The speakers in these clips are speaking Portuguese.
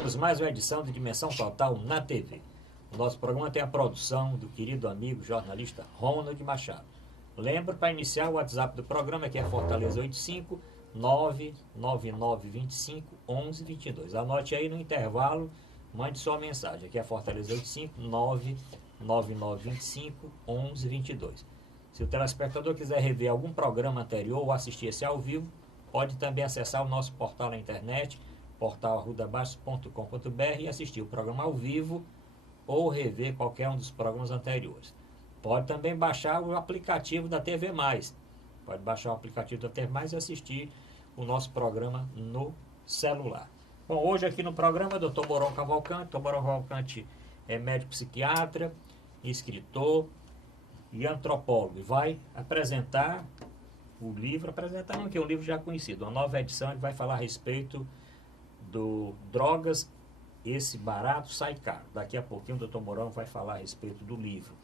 Iniciamos mais uma edição de Dimensão Total na TV. O nosso programa tem a produção do querido amigo jornalista Ronald Machado. Lembro, para iniciar, o WhatsApp do programa, que é Fortaleza 85 99925 1122. Anote aí no intervalo, mande sua mensagem. Aqui é Fortaleza 85 99925 1122. Se o telespectador quiser rever algum programa anterior ou assistir esse ao vivo, pode também acessar o nosso portal na internet, portal@arrudabastos.com.br, e assistir o programa ao vivo ou rever qualquer um dos programas anteriores. Pode também baixar o aplicativo da TV+. Pode baixar o aplicativo da TV+, e assistir o nosso programa no celular. Bom, hoje aqui no programa, Dr. Mourão Cavalcante. Dr. Mourão Cavalcante é médico psiquiatra, escritor e antropólogo. E vai apresentar o livro, que é um livro já conhecido, uma nova edição. Ele vai falar a respeito do Drogas, Esse Barato Sai Caro. Daqui a pouquinho o Dr. Mourão vai falar a respeito do livro.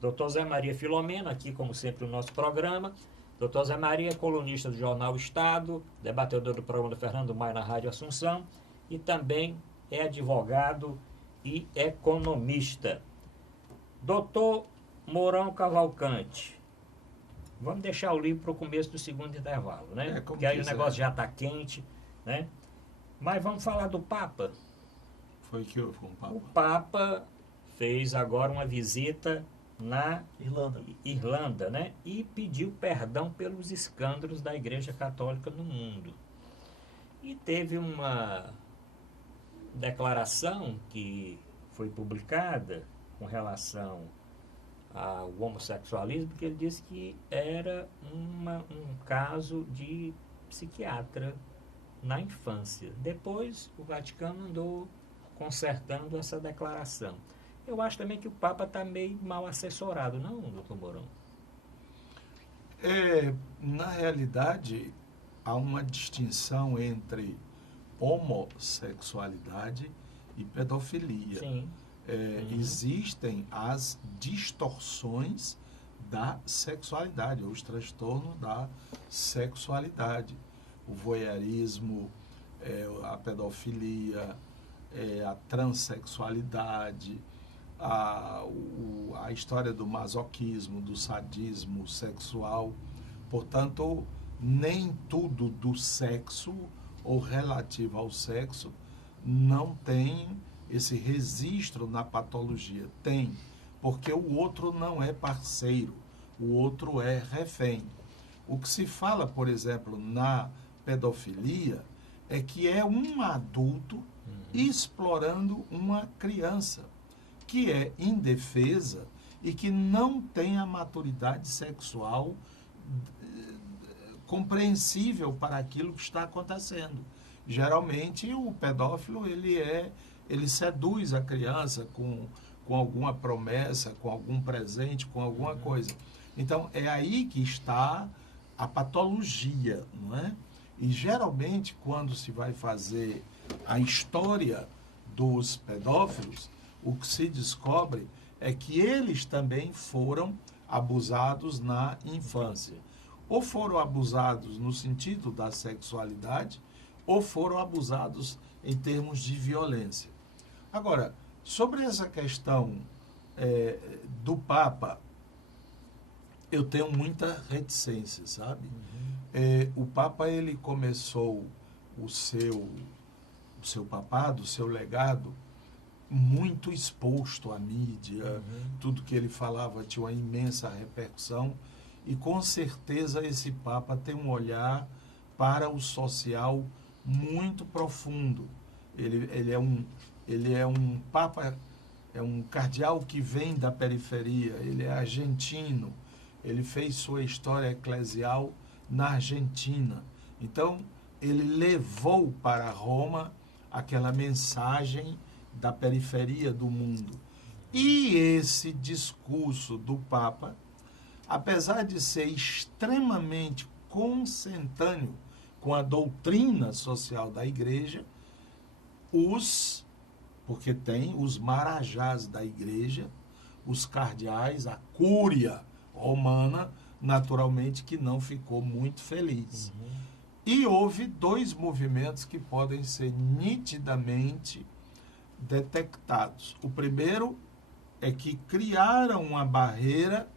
Dr. Zé Maria Filomeno, aqui como sempre no nosso programa. Dr. Zé Maria é colunista do jornal Estado, debatedor do programa do Fernando Maia na Rádio Assunção e também é advogado e economista. Dr. Mourão Cavalcante, vamos deixar o livro para o começo do segundo intervalo, né? Porque aí o negócio já está quente, né? Mas vamos falar do Papa. Foi que houve com o Papa? O Papa fez agora uma visita na Irlanda, né? E pediu perdão pelos escândalos da Igreja Católica no mundo. E teve uma declaração que foi publicada com relação ao homossexualismo, que ele disse que era um caso de psiquiatra na infância. Depois o Vaticano andou consertando essa declaração. Eu acho também que o Papa está meio mal assessorado, não, doutor Mourão? Na realidade, há uma distinção entre homossexualidade e pedofilia. Sim. Existem as distorções da sexualidade, ou os transtornos da sexualidade. O voyeurismo, a pedofilia, a transexualidade, a história do masoquismo, do sadismo sexual. Portanto, nem tudo do sexo ou relativo ao sexo não tem esse registro na patologia. Tem, porque o outro não é parceiro, o outro é refém. O que se fala, por exemplo, na pedofilia é que é um adulto explorando uma criança que é indefesa e que não tem a maturidade sexual compreensível para aquilo que está acontecendo. Geralmente o pedófilo ele seduz a criança com alguma promessa, com algum presente, com alguma coisa. Então é aí que está a patologia, não é? E geralmente quando se vai fazer a história dos pedófilos, o que se descobre é que eles também foram abusados na infância. Ou foram abusados no sentido da sexualidade, ou foram abusados em termos de violência. Agora, sobre essa questão do Papa, eu tenho muita reticência, sabe? O Papa, ele começou o seu papado, o seu legado, muito exposto à mídia, tudo que ele falava tinha uma imensa repercussão, e com certeza esse Papa tem um olhar para o social muito profundo. Ele é um Papa, é um cardeal que vem da periferia, ele é argentino, ele fez sua história eclesial na Argentina. Então, ele levou para Roma aquela mensagem da periferia do mundo. E esse discurso do Papa, apesar de ser extremamente consentâneo com a doutrina social da Igreja, porque tem os marajás da Igreja, os cardeais, a cúria romana, naturalmente que não ficou muito feliz. E houve dois movimentos que podem ser nitidamente detectados. O primeiro é que criaram uma barreira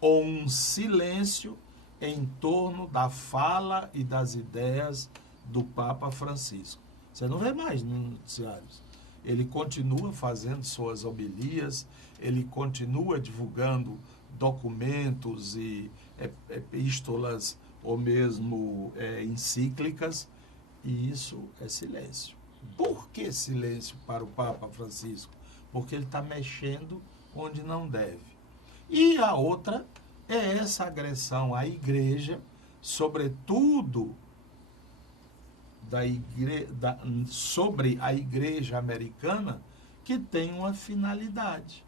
ou um silêncio em torno da fala e das ideias do Papa Francisco. Você não vê mais nos noticiários. Ele continua fazendo suas homilias, ele continua divulgando documentos e epístolas ou mesmo encíclicas, e isso é silêncio. Por que silêncio para o Papa Francisco? Porque ele está mexendo onde não deve. E a outra é essa agressão à igreja, sobretudo sobre a igreja americana, que tem uma finalidade.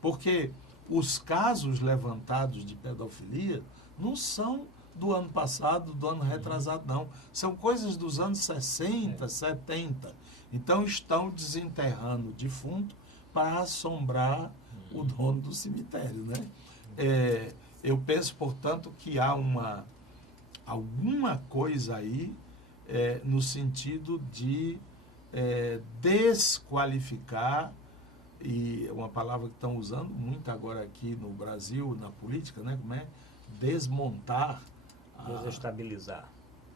Porque os casos levantados de pedofilia não são do ano passado, do ano retrasado, não. São coisas dos anos 60, 70. Então estão desenterrando o defunto para assombrar o dono do cemitério, né? Eu penso, portanto, que há alguma coisa aí no sentido de desqualificar, e uma palavra que estão usando muito agora aqui no Brasil, na política, né? Como é? Desmontar. Desestabilizar.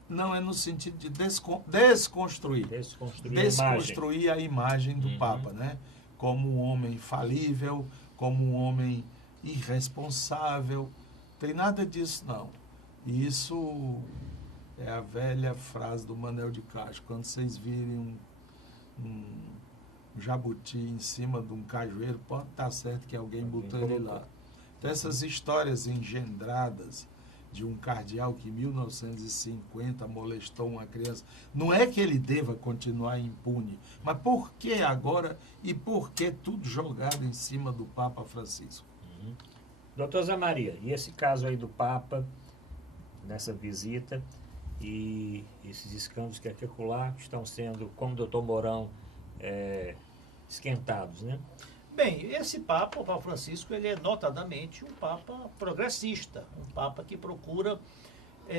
Não, é no sentido de desconstruir. Desconstruir a imagem do Papa, né? Como um homem falível, como um homem irresponsável. Tem nada disso, não. E isso é a velha frase do Manel de Castro. Quando vocês virem um jabuti em cima de um cajueiro, pode estar certo que alguém botou ele lá. Então, essas histórias engendradas de um cardeal que em 1950 molestou uma criança, não é que ele deva continuar impune, mas por que agora e por que tudo jogado em cima do Papa Francisco? Doutor Zé Maria, e esse caso aí do Papa, nessa visita, e esses escândalos que aqui lá estão sendo, como o doutor Mourão, esquentados, né? Bem, esse Papa, o Papa Francisco, ele é notadamente um Papa progressista, um Papa que procura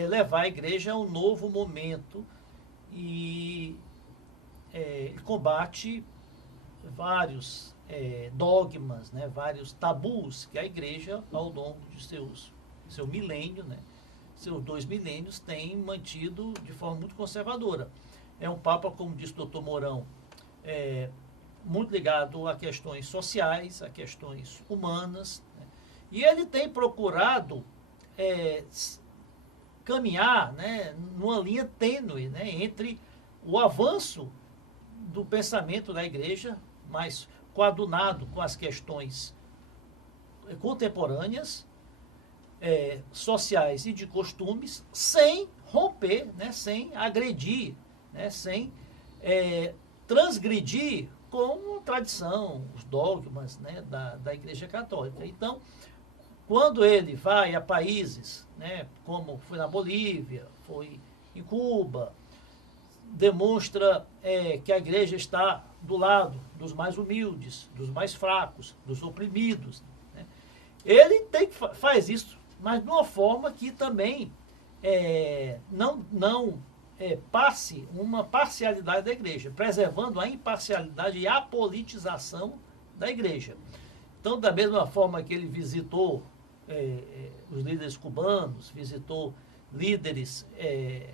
levar a Igreja a um novo momento e ele combate vários dogmas, né, vários tabus que a Igreja, ao longo de seu milênio, né, seus 2 milênios, tem mantido de forma muito conservadora. É um Papa, como disse o doutor Mourão, muito ligado a questões sociais, a questões humanas, né? E ele tem procurado caminhar, né, numa linha tênue, né, entre o avanço do pensamento da Igreja, mas coadunado com as questões contemporâneas, sociais e de costumes, sem romper, né, sem agredir, né, sem transgredir com a tradição, os dogmas, né, da Igreja Católica. Então, quando ele vai a países, né, como foi na Bolívia, foi em Cuba, demonstra que a Igreja está do lado dos mais humildes, dos mais fracos, dos oprimidos, né. Ele faz isso, mas de uma forma que também não passe uma parcialidade da Igreja, preservando a imparcialidade e a politização da Igreja. Então, da mesma forma que ele visitou os líderes cubanos, visitou líderes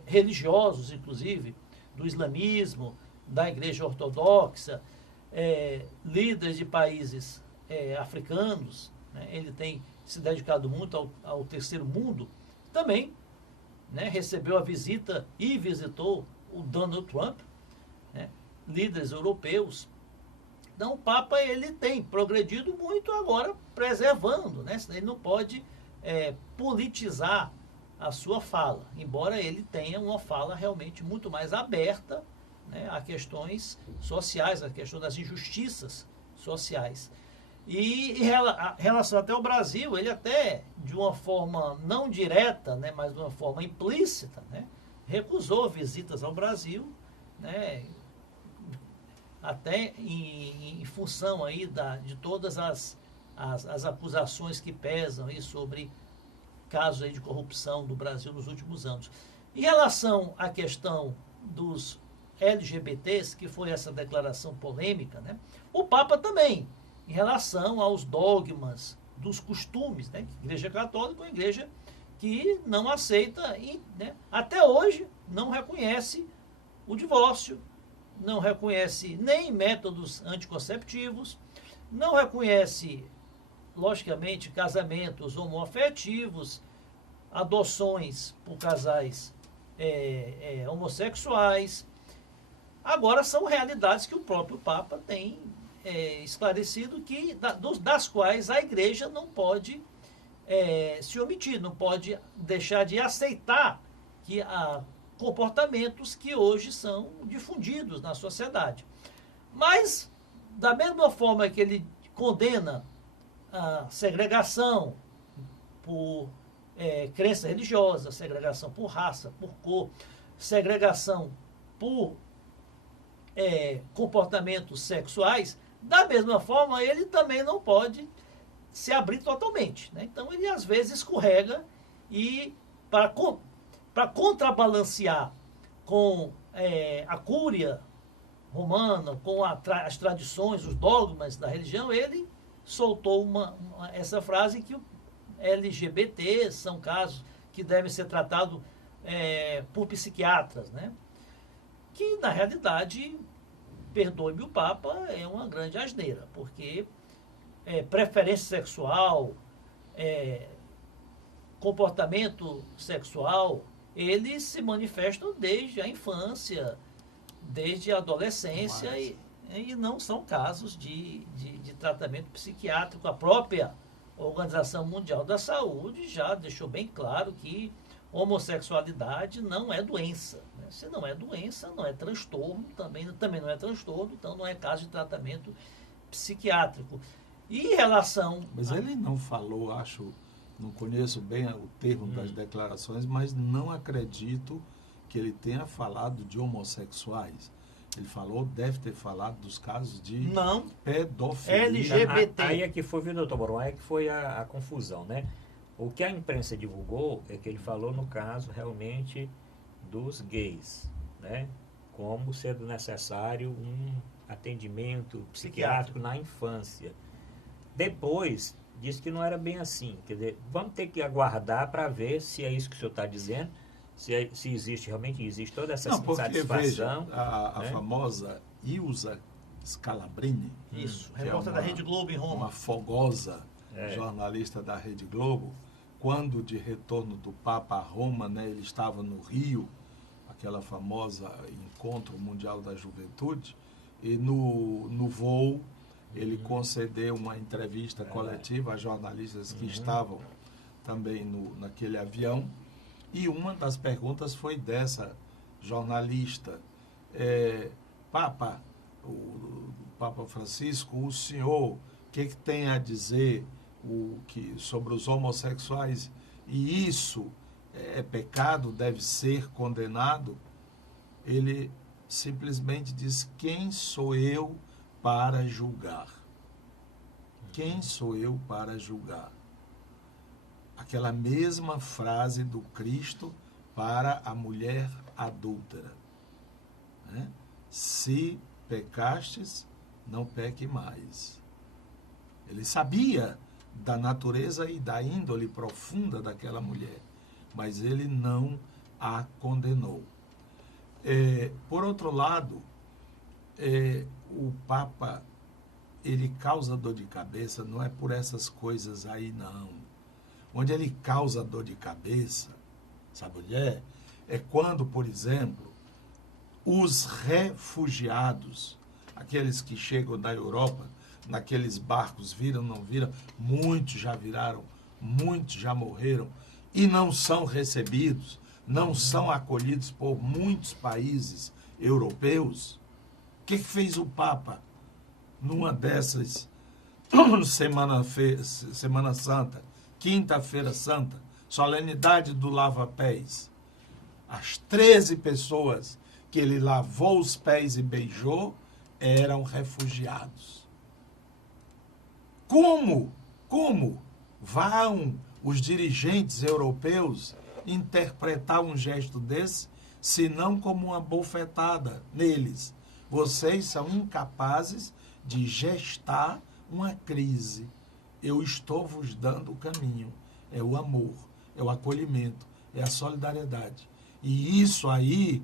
religiosos, inclusive, do islamismo, da Igreja Ortodoxa, líderes de países africanos, né? Ele tem se dedicado muito ao terceiro mundo, também, né, recebeu a visita e visitou o Donald Trump, né, líderes europeus. Então, o Papa ele tem progredido muito agora, preservando, né, ele não pode politizar a sua fala, embora ele tenha uma fala realmente muito mais aberta, né, a questões sociais, a questão das injustiças sociais. E em relação até ao Brasil, ele até, de uma forma não direta, né, mas de uma forma implícita, né, recusou visitas ao Brasil, né, até em função aí de todas as acusações que pesam aí sobre casos aí de corrupção do Brasil nos últimos anos. Em relação à questão dos LGBTs, que foi essa declaração polêmica, né? O Papa também, em relação aos dogmas, dos costumes, né? Igreja Católica é uma igreja que não aceita, né? Até hoje, não reconhece o divórcio, não reconhece nem métodos anticonceptivos, não reconhece, logicamente, casamentos homoafetivos, adoções por casais homossexuais. Agora, são realidades que o próprio Papa tem esclarecido, das quais a igreja não pode se omitir, não pode deixar de aceitar que há comportamentos que hoje são difundidos na sociedade. Mas, da mesma forma que ele condena a segregação por crença religiosa, segregação por raça, por cor, segregação por comportamentos sexuais, da mesma forma ele também não pode se abrir totalmente, né? Então ele às vezes escorrega, e para contrabalancear com a cúria romana, com as tradições, os dogmas da religião, ele soltou essa frase que o LGBT são casos que devem ser tratados por psiquiatras, né? Que na realidade, perdoe-me o Papa, é uma grande asneira, porque preferência sexual, comportamento sexual, eles se manifestam desde a infância, desde a adolescência, e não são casos de tratamento psiquiátrico. A própria Organização Mundial da Saúde já deixou bem claro que homossexualidade não é doença, né? Se não é doença, não é transtorno, também não é transtorno, então não é caso de tratamento psiquiátrico. E em relação... Mas ele não falou, acho, não conheço bem o termo das declarações, mas não acredito que ele tenha falado de homossexuais. Ele falou, deve ter falado dos casos de pedofilia. LGBT. Aí é que foi, viu, doutor Moron, aí é que foi a confusão, né? O que a imprensa divulgou é que ele falou no caso realmente dos gays, né? Como sendo necessário um atendimento psiquiátrico na infância. Depois, disse que não era bem assim. Quer dizer, vamos ter que aguardar para ver se é isso que o senhor está dizendo, se existe, realmente existe toda essa satisfação. Veja, a famosa Ilza Scalabrini, isso, repórter da Rede Globo em Roma, uma fogosa jornalista da Rede Globo, quando de retorno do Papa a Roma, né, ele estava no Rio, aquela famosa Encontro Mundial da Juventude, e no voo ele concedeu uma entrevista coletiva a jornalistas que estavam também naquele avião, e uma das perguntas foi dessa jornalista: Papa, o Papa Francisco, o senhor, o que tem a dizer sobre os homossexuais? E isso é pecado, deve ser condenado? Ele simplesmente diz: quem sou eu para julgar? Quem sou eu para julgar? Aquela mesma frase do Cristo para a mulher adúltera, né? Se pecastes, não peque mais. Ele sabia da natureza e da índole profunda daquela mulher, mas ele não a condenou. Por outro lado, o Papa, ele causa dor de cabeça, não é por essas coisas aí, não. Onde ele causa dor de cabeça, sabe onde é? É quando, por exemplo, os refugiados, aqueles que chegam da Europa, naqueles barcos, viram, não viram, muitos já viraram, muitos já morreram, e não são recebidos, não são acolhidos por muitos países europeus. O que fez o Papa numa dessas Semana Santa, Quinta-feira Santa, solenidade do lava-pés? As 13 pessoas que ele lavou os pés e beijou eram refugiados. Como vão os dirigentes europeus interpretar um gesto desse senão como uma bofetada neles. Vocês são incapazes de gestar uma crise. Eu estou vos dando o caminho. É o amor, é o acolhimento, é a solidariedade. E isso aí,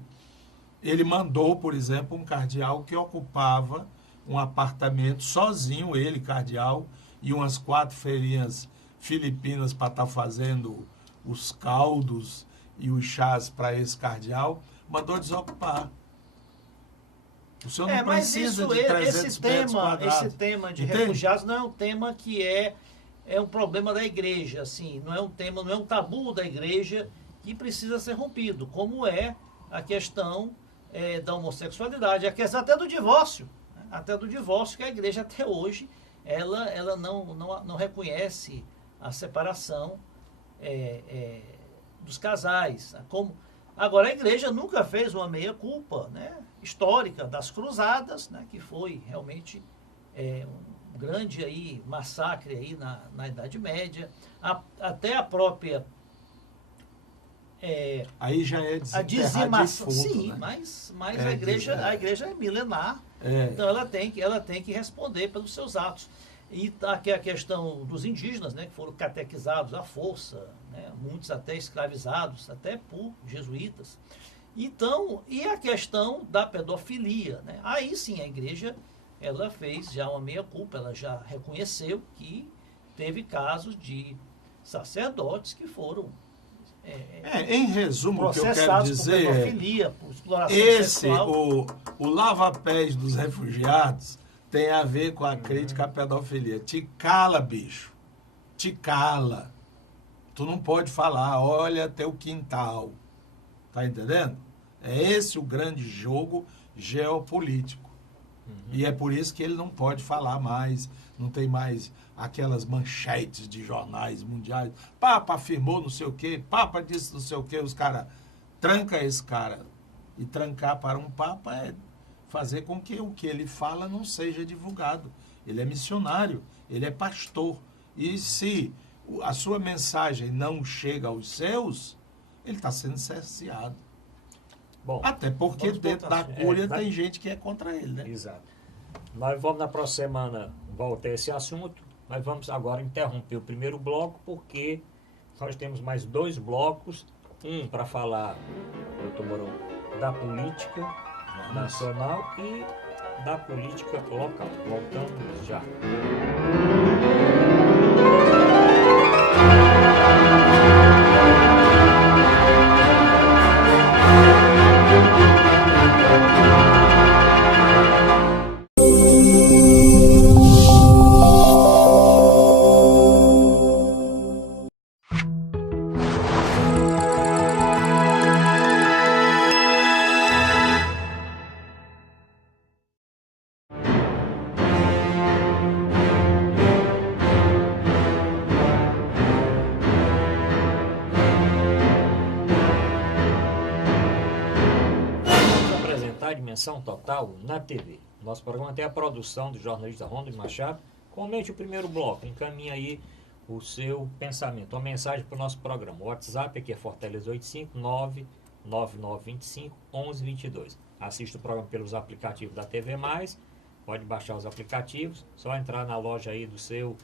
ele mandou, por exemplo, um cardeal que ocupava um apartamento sozinho, ele, cardeal, e umas 4 feirinhas filipinas para estar fazendo os caldos e os chás para esse cardeal, mandou desocupar. O senhor não precisa de 300 metros quadrados. Esse tema de Entende? refugiados não é um tema que é um problema da igreja, assim, não é um tema, não é um tabu da igreja que precisa ser rompido, como é a questão da homossexualidade, a questão até do divórcio, né? Até do divórcio, que a igreja até hoje ela não reconhece a separação dos casais. Agora, a igreja nunca fez uma meia-culpa, né, histórica das cruzadas, né, que foi realmente um grande aí, massacre aí na Idade Média, até a própria... aí já é a dizimação, defunto, sim, né? mas a igreja é milenar, então ela tem que responder pelos seus atos. E aqui a questão dos indígenas, né, que foram catequizados à força, né, muitos até escravizados, até por jesuítas. Então, e a questão da pedofilia, né? Aí sim a igreja ela fez já uma meia-culpa, ela já reconheceu que teve casos de sacerdotes que foram em resumo, o que eu quero processados dizer por pedofilia, por exploração esse, sexual. o lava-pés dos refugiados tem a ver com a crítica à pedofilia. Te cala, bicho. Te cala. Tu não pode falar, olha teu quintal. Tá entendendo? É esse o grande jogo geopolítico. E é por isso que ele não pode falar mais, não tem mais aquelas manchetes de jornais mundiais. Papa afirmou não sei o quê, Papa disse não sei o quê, os caras tranca esse cara. E trancar para um Papa é fazer com que o que ele fala não seja divulgado. Ele é missionário, ele é pastor. E se a sua mensagem não chega aos seus, ele está sendo cerceado. Bom, até porque dentro da cúria tem gente que é contra ele, né? Exato. Nós vamos na próxima semana voltar a esse assunto. Nós vamos agora interromper o primeiro bloco, porque nós temos mais 2 blocos. Um para falar, doutor Mourão, da política nacional e da política local. Voltamos já. Dimensão Total na TV. Nosso programa tem a produção do jornalista Ronald Machado. Comente o primeiro bloco, encaminhe aí o seu pensamento, uma mensagem para o nosso programa. O WhatsApp aqui é Fortaleza 859-9925-1122. Assista o programa pelos aplicativos da TV+, pode baixar os aplicativos, só entrar na loja aí do seu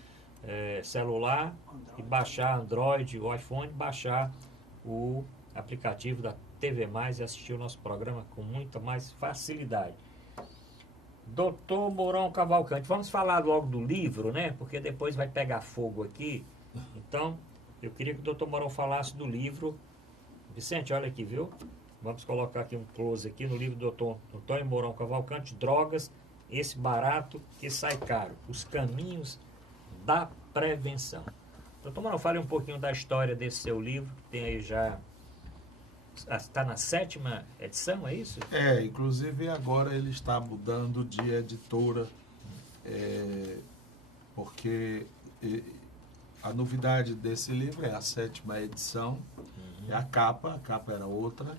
celular e baixar Android ou iPhone, baixar o aplicativo da TV+, e assistir o nosso programa com muita mais facilidade. Doutor Mourão Cavalcante, vamos falar logo do livro, né? Porque depois vai pegar fogo aqui. Então, eu queria que o doutor Mourão falasse do livro. Vicente, olha aqui, viu? Vamos colocar aqui um close aqui no livro do doutor Antônio Mourão Cavalcante, Drogas, esse barato que sai caro. Os caminhos da prevenção. Doutor Mourão, fale um pouquinho da história desse seu livro, que tem aí já... Está na 7ª edição, é isso? Inclusive agora ele está mudando de editora, porque a novidade desse livro é a 7ª edição, é a capa era outra,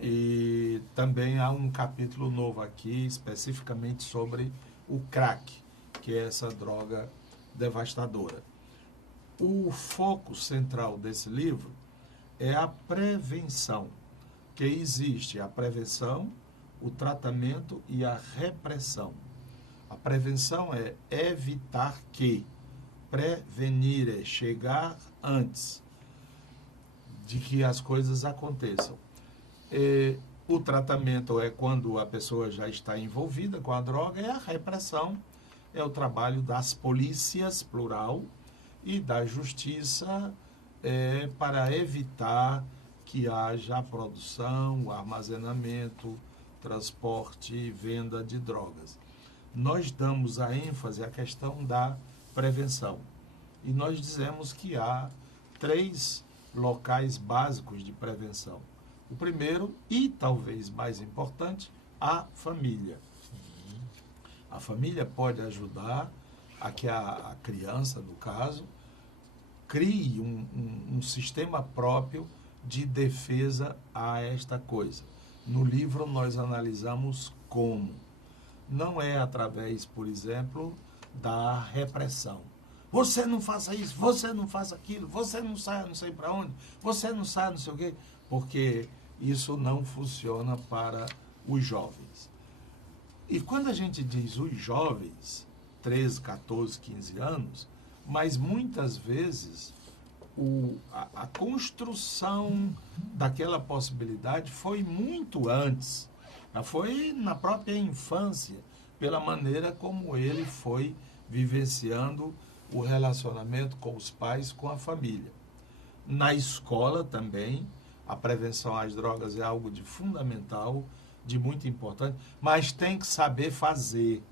e também há um capítulo novo aqui, especificamente sobre o crack, que é essa droga devastadora. O foco central desse livro é a prevenção, Porque existe a prevenção, o tratamento e a repressão. A prevenção é evitar que, prevenir é chegar antes de que as coisas aconteçam. O tratamento é quando a pessoa já está envolvida com a droga, e a repressão é o trabalho das polícias, plural, e da justiça para evitar que haja a produção, o armazenamento, transporte e venda de drogas. Nós damos a ênfase à questão da prevenção. E nós dizemos que há 3 locais básicos de prevenção. O primeiro, e talvez mais importante, a família. A família pode ajudar a que a criança, no caso, crie um sistema próprio de defesa a esta coisa. No livro nós analisamos como. Não é através, por exemplo, da repressão. Você não faça isso, você não faça aquilo, você não saia não sei para onde, você não saia não sei o quê, porque isso não funciona para os jovens. E quando a gente diz os jovens, 13, 14, 15 anos, mas muitas vezes a construção daquela possibilidade foi muito antes. Foi na própria infância, pela maneira como ele foi vivenciando o relacionamento com os pais, com a família. Na escola também, a prevenção às drogas é algo de fundamental, de muito importante, mas tem que saber fazer.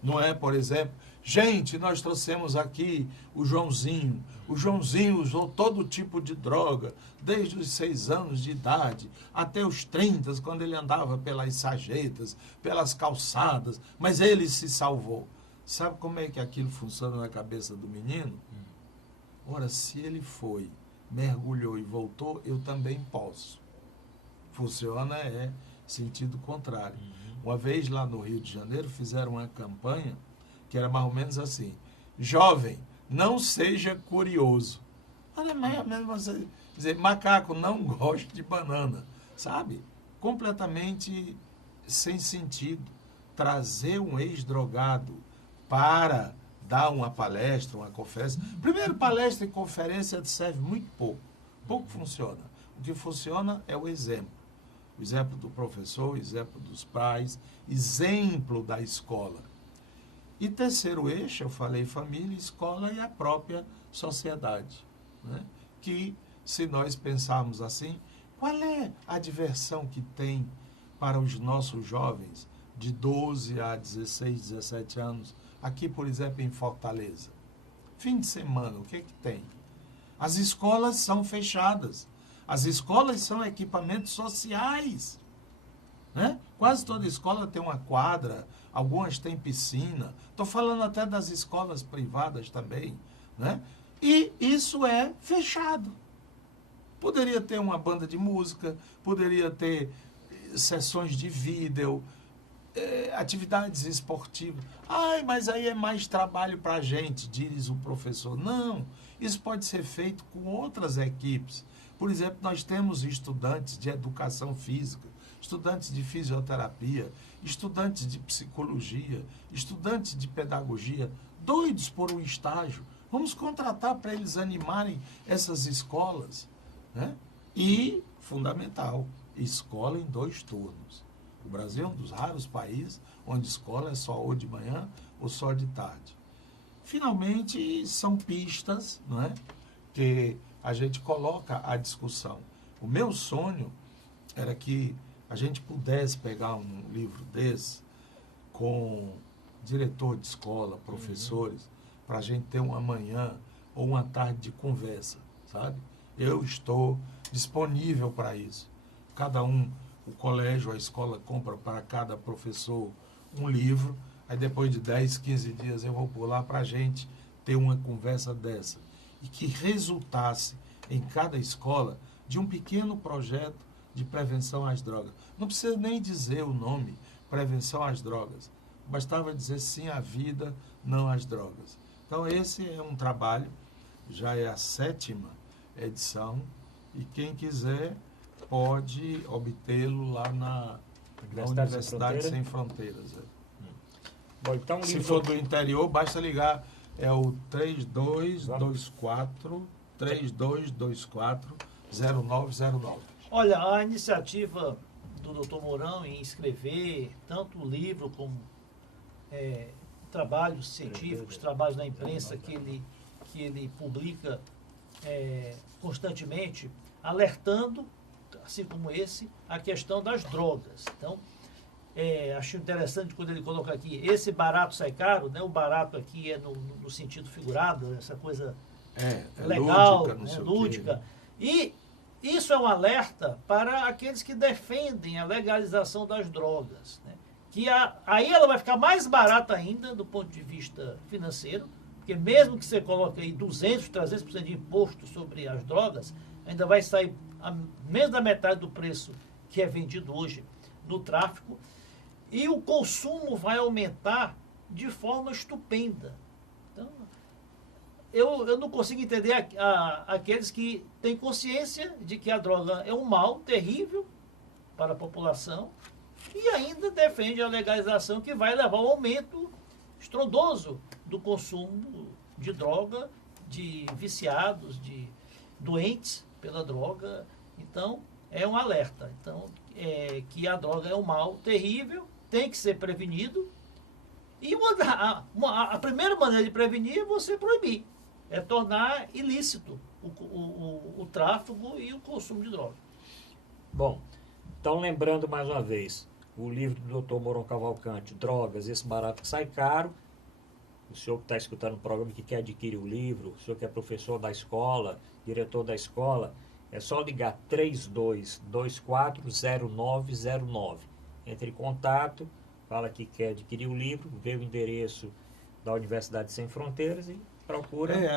Não é, por exemplo, gente, nós trouxemos aqui o Joãozinho. O Joãozinho usou todo tipo de droga, desde os 6 anos de idade até os 30, quando ele andava pelas sarjetas, pelas calçadas, mas ele se salvou. Sabe como é que aquilo funciona na cabeça do menino? Ora, se ele foi, mergulhou e voltou, eu também posso. Funciona sentido contrário. Uma vez lá no Rio de Janeiro fizeram uma campanha que era mais ou menos assim: jovem, não seja curioso. Olha, mesmo você dizer, macaco, não gosta de banana, sabe? Completamente sem sentido. Trazer um ex-drogado para dar uma palestra, uma conferência. Primeiro, palestra e conferência serve muito pouco. Pouco funciona. O que funciona é o exemplo. O exemplo do professor, o exemplo dos pais, exemplo da escola. E terceiro eixo, eu falei família, escola e a própria sociedade. Né? Que, se nós pensarmos assim, qual é a diversão que tem para os nossos jovens de 12 a 16, 17 anos, aqui, por exemplo, em Fortaleza? Fim de semana, o que tem? As escolas são fechadas. As escolas são equipamentos sociais. Né? Quase toda escola tem uma quadra, algumas têm piscina. Estou falando até das escolas privadas também. Né? E isso é fechado. Poderia ter uma banda de música, poderia ter sessões de vídeo, atividades esportivas. Ai, mas aí é mais trabalho para a gente, diz o professor. Não, isso pode ser feito com outras equipes. Por exemplo, nós temos estudantes de educação física, estudantes de fisioterapia, estudantes de psicologia, estudantes de pedagogia, doidos por um estágio. Vamos contratar para eles animarem essas escolas. Né? E, fundamental, escola em 2 turnos. O Brasil é um dos raros países onde escola é só ou de manhã ou só de tarde. Finalmente, são pistas, não é? Que a gente coloca à discussão. O meu sonho era que a gente pudesse pegar um livro desse com diretor de escola, professores, para a gente ter uma manhã ou uma tarde de conversa, sabe? Eu estou disponível para isso. Cada um, o colégio, a escola compra para cada professor um livro, aí depois de 10, 15 dias eu vou por lá para a gente ter uma conversa dessa. E que resultasse em cada escola de um pequeno projeto de prevenção às drogas. Não precisa nem dizer o nome, prevenção às drogas. Bastava dizer sim à vida, não às drogas. Então esse é um trabalho, já é a 7ª edição, e quem quiser pode obtê-lo lá na Universidade Sem Fronteiras. Bom, então, Se for do interior, basta ligar, é o 3224-0909. Olha, a iniciativa do Dr. Mourão em escrever tanto o livro como trabalhos científicos, trabalhos na imprensa que ele publica constantemente, alertando, assim como esse, a questão das drogas. Então, acho interessante quando ele coloca aqui, esse barato sai caro, né? O barato aqui é no sentido figurado, essa coisa legal, lúdica. E isso é um alerta para aqueles que defendem a legalização das drogas, né? Que aí ela vai ficar mais barata ainda do ponto de vista financeiro, porque mesmo que você coloque aí 200%, 300% de imposto sobre as drogas, ainda vai sair menos da metade do preço que é vendido hoje no tráfico, e o consumo vai aumentar de forma estupenda. Então, eu não consigo entender aqueles que têm consciência de que a droga é um mal terrível para a população e ainda defende a legalização, que vai levar ao aumento estrondoso do consumo de droga, de viciados, de doentes pela droga. Então, é um alerta. Então, que a droga é um mal terrível, tem que ser prevenido. E a primeira maneira de prevenir é você proibir. É tornar ilícito o tráfico e o consumo de droga. Bom, então lembrando mais uma vez, o livro do Dr. Mourão Cavalcante, Drogas, esse barato que sai caro. O senhor que está escutando o programa que quer adquirir o livro, o senhor que é professor da escola, diretor da escola, é só ligar 32240909. Entre em contato, fala que quer adquirir o livro, vê o endereço da Universidade Sem Fronteiras e procura. Né?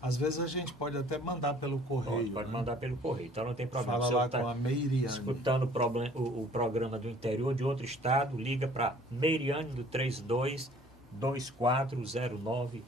Às vezes a gente pode até mandar pelo correio. Pode mandar pelo correio, então não tem problema. Fala lá com a Meiriane. Escutando o programa do interior de outro estado, liga para Meiriane do 32240909.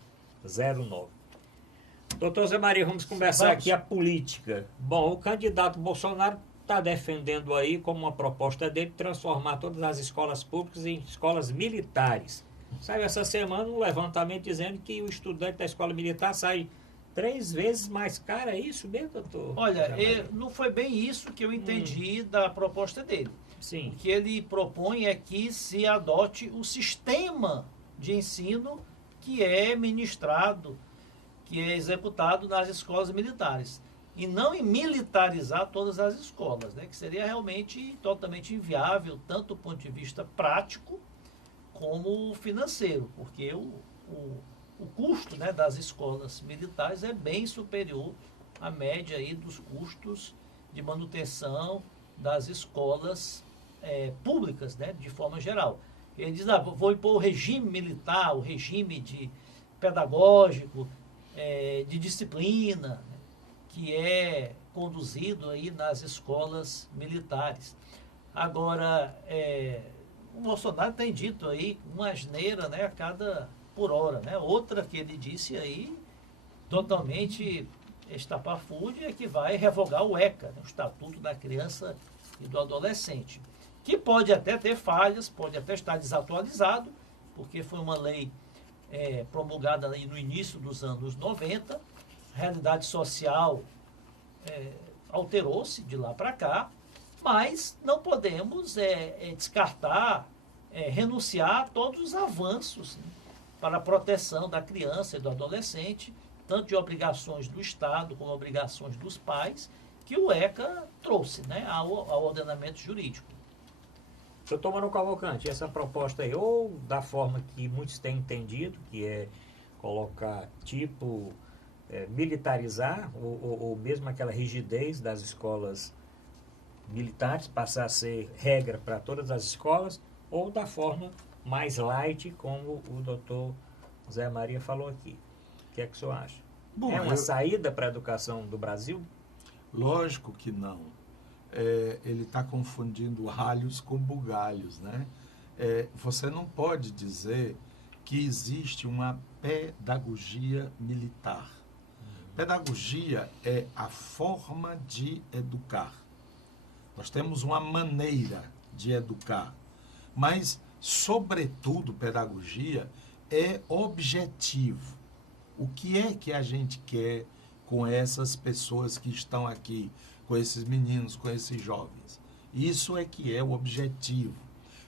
Doutor Zé Maria, vamos conversar aqui a política. Bom, o candidato Bolsonaro está defendendo aí, como uma proposta dele, transformar todas as escolas públicas em escolas militares. Saiu essa semana um levantamento dizendo que o estudante da escola militar sai 3 vezes mais caro. É isso mesmo, doutor? Olha, não foi bem isso que eu entendi da proposta dele. Sim. O que ele propõe é que se adote o sistema de ensino que é ministrado, que é executado nas escolas militares. E não em militarizar todas as escolas, né? Que seria realmente totalmente inviável, tanto do ponto de vista prático como financeiro, porque o custo, né, das escolas militares é bem superior à média aí dos custos de manutenção das escolas públicas, né, de forma geral. Ele diz, vou impor o regime militar, o regime pedagógico, de disciplina, né, que é conduzido aí nas escolas militares. Agora, o Bolsonaro tem dito aí uma asneira, né, por hora, né? Outra que ele disse aí, totalmente estapafúrdia, é que vai revogar o ECA, né, o Estatuto da Criança e do Adolescente, que pode até ter falhas, pode até estar desatualizado, porque foi uma lei promulgada aí no início dos anos 90, a realidade social alterou-se de lá para cá, mas não podemos descartar, renunciar a todos os avanços, né, para a proteção da criança e do adolescente, tanto de obrigações do Estado como obrigações dos pais, que o ECA trouxe, né, ao ordenamento jurídico. Doutor Mourão Cavalcante, essa proposta aí, ou da forma que muitos têm entendido, que é colocar militarizar, ou mesmo aquela rigidez das escolas militares, passar a ser regra para todas as escolas, ou da forma mais light, como o doutor Zé Maria falou aqui. O que é que o senhor acha? Bom, é uma saída para a educação do Brasil? Lógico que não. Ele está confundindo alhos com bugalhos, né? Você não pode dizer que existe uma pedagogia militar. Pedagogia é a forma de educar. Nós temos uma maneira de educar. Mas, sobretudo, pedagogia é objetivo. O que é que a gente quer com essas pessoas que estão aqui, com esses meninos, com esses jovens? Isso é que é o objetivo.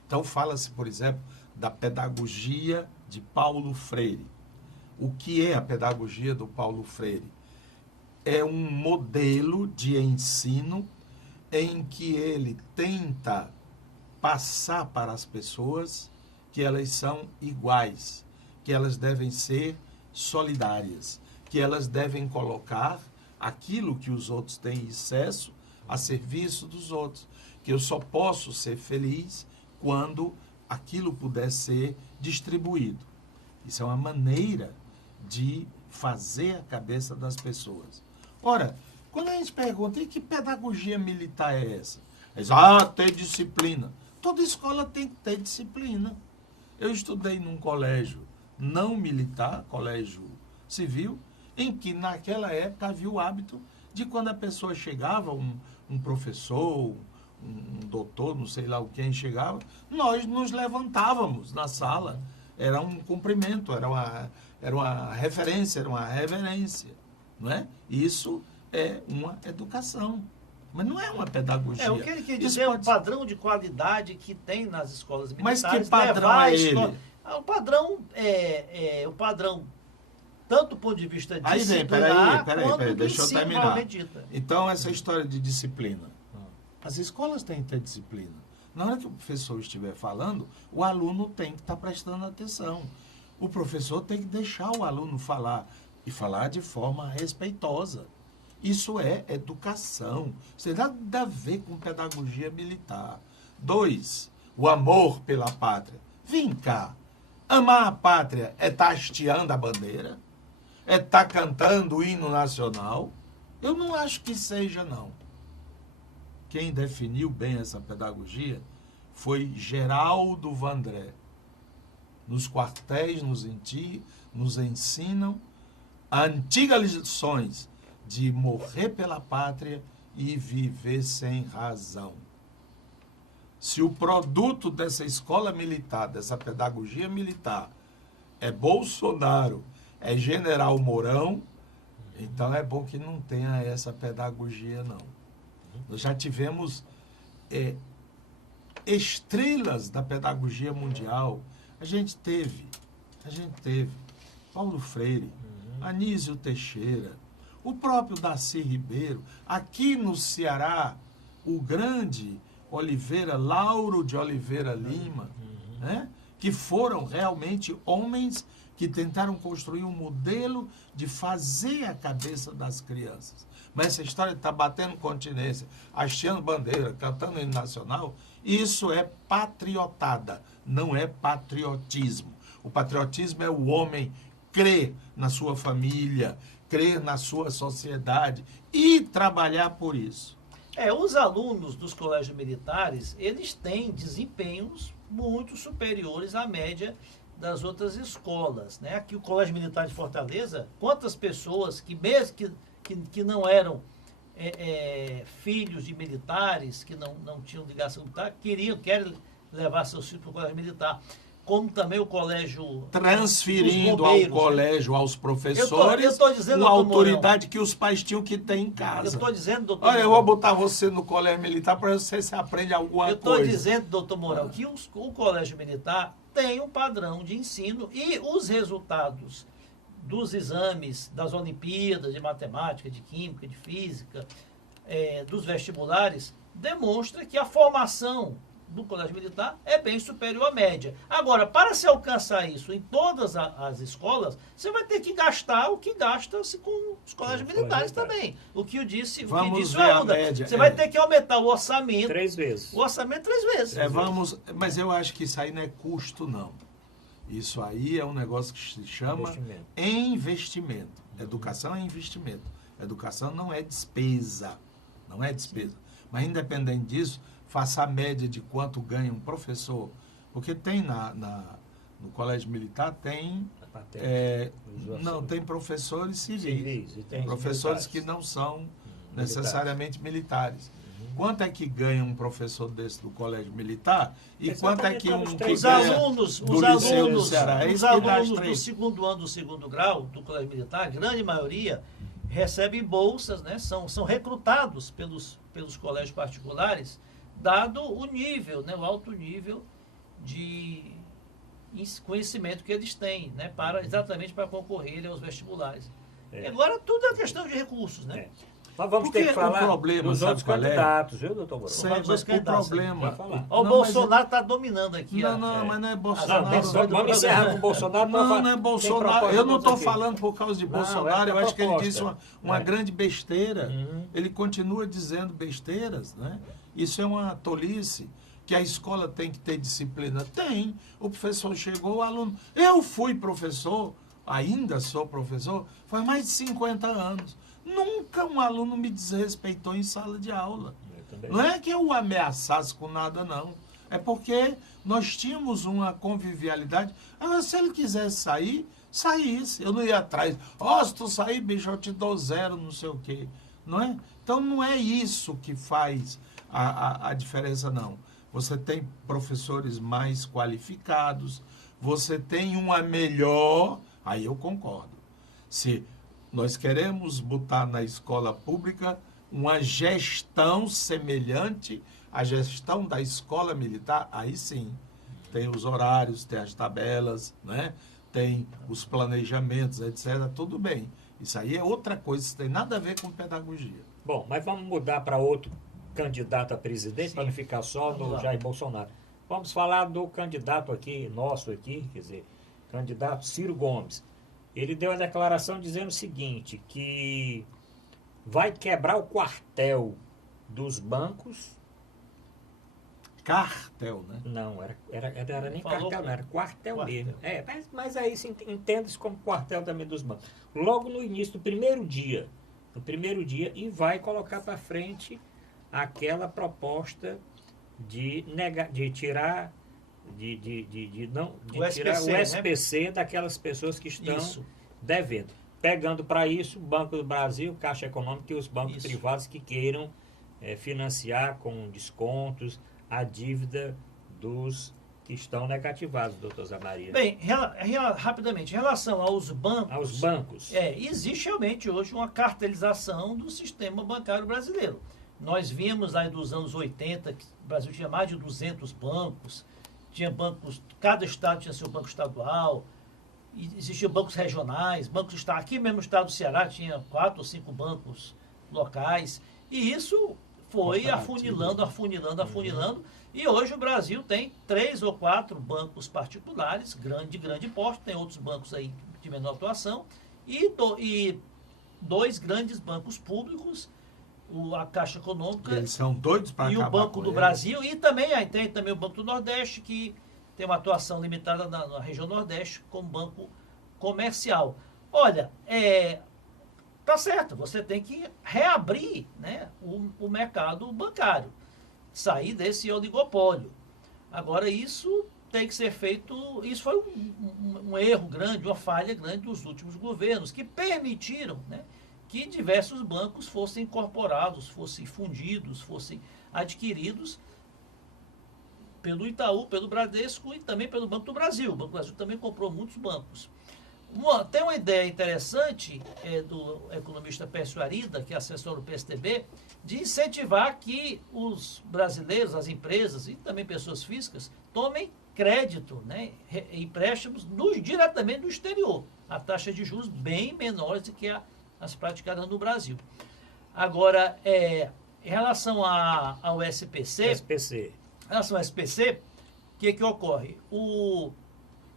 Então, fala-se, por exemplo, da pedagogia de Paulo Freire. O que é a pedagogia do Paulo Freire? É um modelo de ensino em que ele tenta passar para as pessoas que elas são iguais, que elas devem ser solidárias, que elas devem colocar aquilo que os outros têm excesso a serviço dos outros, que eu só posso ser feliz quando aquilo puder ser distribuído. Isso é uma maneira de fazer a cabeça das pessoas. Ora, quando a gente pergunta, e que pedagogia militar é essa? Eles tem disciplina. Toda escola tem que ter disciplina. Eu estudei num colégio não militar, colégio civil, em que naquela época havia o hábito de quando a pessoa chegava, um professor, um doutor, não sei lá o quem chegava, nós nos levantávamos na sala. Era um cumprimento, era uma referência, era uma reverência. Não é? Isso é uma educação. Mas não é uma pedagogia. O que ele quer dizer é o padrão de qualidade que tem nas escolas militares. Mas que padrão é ele? O padrão o padrão, tanto do ponto de vista disciplinar, peraí, deixa eu terminar. Então, essa história de disciplina. As escolas têm que ter disciplina. Na hora que o professor estiver falando, o aluno tem que estar prestando atenção. O professor tem que deixar o aluno falar, e falar de forma respeitosa. Isso é educação. Isso tem nada a ver com pedagogia militar. 2, o amor pela pátria. Vem cá. Amar a pátria é estar hasteando a bandeira? É estar cantando o hino nacional? Eu não acho que seja, não. Quem definiu bem essa pedagogia foi Geraldo Vandré. Nos quartéis nos ensinam antigas lições de morrer pela pátria e viver sem razão. Se o produto dessa escola militar, dessa pedagogia militar, é Bolsonaro, é General Mourão, então é bom que não tenha essa pedagogia, não. Nós já tivemos estrelas da pedagogia mundial. A gente teve Paulo Freire, Anísio Teixeira, o próprio Darcy Ribeiro, aqui no Ceará, o grande Lauro de Oliveira Lima, né? Que foram realmente homens que tentaram construir um modelo de fazer a cabeça das crianças. Mas essa história de estar batendo continência, hasteando bandeira, cantando hino nacional, isso é patriotada, não é patriotismo. O patriotismo é o homem crer na sua família, crer na sua sociedade e trabalhar por isso. Os alunos dos colégios militares, eles têm desempenhos muito superiores à média das outras escolas, né? Aqui o Colégio Militar de Fortaleza, quantas pessoas que mesmo que não eram filhos de militares, que não tinham ligação militar, querem levar seus filhos para o colégio militar. Como também o colégio... Transferindo ao colégio, aos professores, uma autoridade que os pais tinham que ter em casa. Eu estou dizendo, doutor Olha, eu vou botar você no colégio militar para você se aprende alguma coisa. Eu estou dizendo, doutor Mourão, que o colégio militar tem um padrão de ensino e os resultados dos exames das Olimpíadas de Matemática, de Química, de Física, dos vestibulares, demonstra que a formação do colégio militar é bem superior à média. Agora, para se alcançar isso em todas as escolas, você vai ter que gastar o que gasta-se com os colégios militares também. O que eu disse, vamos ver a média. Você vai ter que aumentar o orçamento. 3 vezes. O orçamento 3 vezes. Mas eu acho que isso aí não é custo, não. Isso aí é um negócio que se chama investimento. Educação é investimento. Educação não é despesa. Não é despesa. Mas, independente disso, faça a média de quanto ganha um professor. Porque tem no colégio militar, tem professores civis. Tem professores militares que não são necessariamente militares. quanto é que ganha um professor desse do colégio militar e quanto é que um que Os ganha alunos, do os Liceu do alunos, Ceará. É os isso que dá as alunos do três. segundo ano do segundo grau do colégio militar, a grande maioria, recebem bolsas, né? São recrutados pelos colégios particulares, dado o nível, né? O alto nível de conhecimento que eles têm, né? Exatamente para concorrer aos vestibulares. E agora tudo é questão de recursos, né? Mas vamos Porque ter que falar o problema, dos sabe outros qual é? candidatos, viu, doutor Moura? Sei, Vamos aos mas o candidatos, problema... vai falar. Ó, o Não, Bolsonaro está dominando aqui. Não, não, mas não é Não, Bolsonaro. vamos encerrar com o Bolsonaro. Não é Bolsonaro. Eu não estou falando por causa de Não, Bolsonaro. essa Eu acho que ele proposta. disse uma grande besteira. Uhum. Ele continua dizendo besteiras, né? Isso é uma tolice. Que a escola tem que ter disciplina. Tem. O professor chegou, o aluno... Eu fui professor, ainda sou professor, faz mais de 50 anos. Nunca um aluno me desrespeitou em sala de aula. Não é que eu o ameaçasse com nada, não. É porque nós tínhamos uma convivialidade. Agora, se ele quisesse sair, saísse. Eu não ia atrás. Ó, se tu sair, bicho, eu te dou 0, não sei o quê. Não é? Então, não é isso que faz a diferença, não. Você tem professores mais qualificados, você tem uma melhor... Aí eu concordo. Se nós queremos botar na escola pública uma gestão semelhante à gestão da escola militar, aí sim. Tem os horários, tem as tabelas, né? Tem os planejamentos, etc. Tudo bem. Isso aí é outra coisa, isso tem nada a ver com pedagogia. Bom, mas vamos mudar para outro candidato a presidente, Sim. para não ficar só no Jair Bolsonaro. Vamos falar do candidato aqui, nosso aqui, quer dizer, candidato Ciro Gomes. Ele deu a declaração dizendo o seguinte, que vai quebrar o quartel dos bancos. Cartel, né? Não, era nem Falou cartel, não, era quartel quartel. mesmo. Mas aí se entende-se como quartel também dos bancos. Logo no início do primeiro dia, e vai colocar para frente aquela proposta de tirar O tirar SPC, o SPC daquelas pessoas que estão Isso. devendo. Pegando para isso o Banco do Brasil, Caixa Econômica e os bancos Isso. privados que queiram financiar com descontos a dívida dos que estão negativados, doutor Zé Maria. Bem, rapidamente, em relação aos bancos, existe realmente hoje uma cartelização do sistema bancário brasileiro. Nós vimos aí dos anos 80 que o Brasil tinha mais de 200 bancos, tinha bancos, cada estado tinha seu banco estadual, existiam bancos regionais, bancos do estado, aqui mesmo no estado do Ceará tinha 4 ou 5 bancos locais, e isso foi afunilando, e hoje o Brasil tem 3 ou 4 bancos particulares, de grande porte, tem outros bancos aí de menor atuação, e 2 grandes bancos públicos, a Caixa Econômica Eles são doidos para e acabar o Banco com do ele. Brasil. Brasil, e também tem também o Banco do Nordeste, que tem uma atuação limitada na região Nordeste como banco comercial. Olha, tá certo, você tem que reabrir, né, o mercado bancário, sair desse oligopólio. Agora, isso tem que ser feito, isso foi um erro grande, uma falha grande dos últimos governos, que permitiram, né, que diversos bancos fossem incorporados, fossem fundidos, fossem adquiridos pelo Itaú, pelo Bradesco e também pelo Banco do Brasil. O Banco do Brasil também comprou muitos bancos. Tem uma ideia interessante do economista Pércio Arida, que é assessor do PSDB, de incentivar que os brasileiros, as empresas e também pessoas físicas tomem crédito, né, empréstimos diretamente do exterior, a taxa de juros bem menores do que as praticadas no Brasil. Agora, em relação ao SPC, em relação ao SPC, o que ocorre? O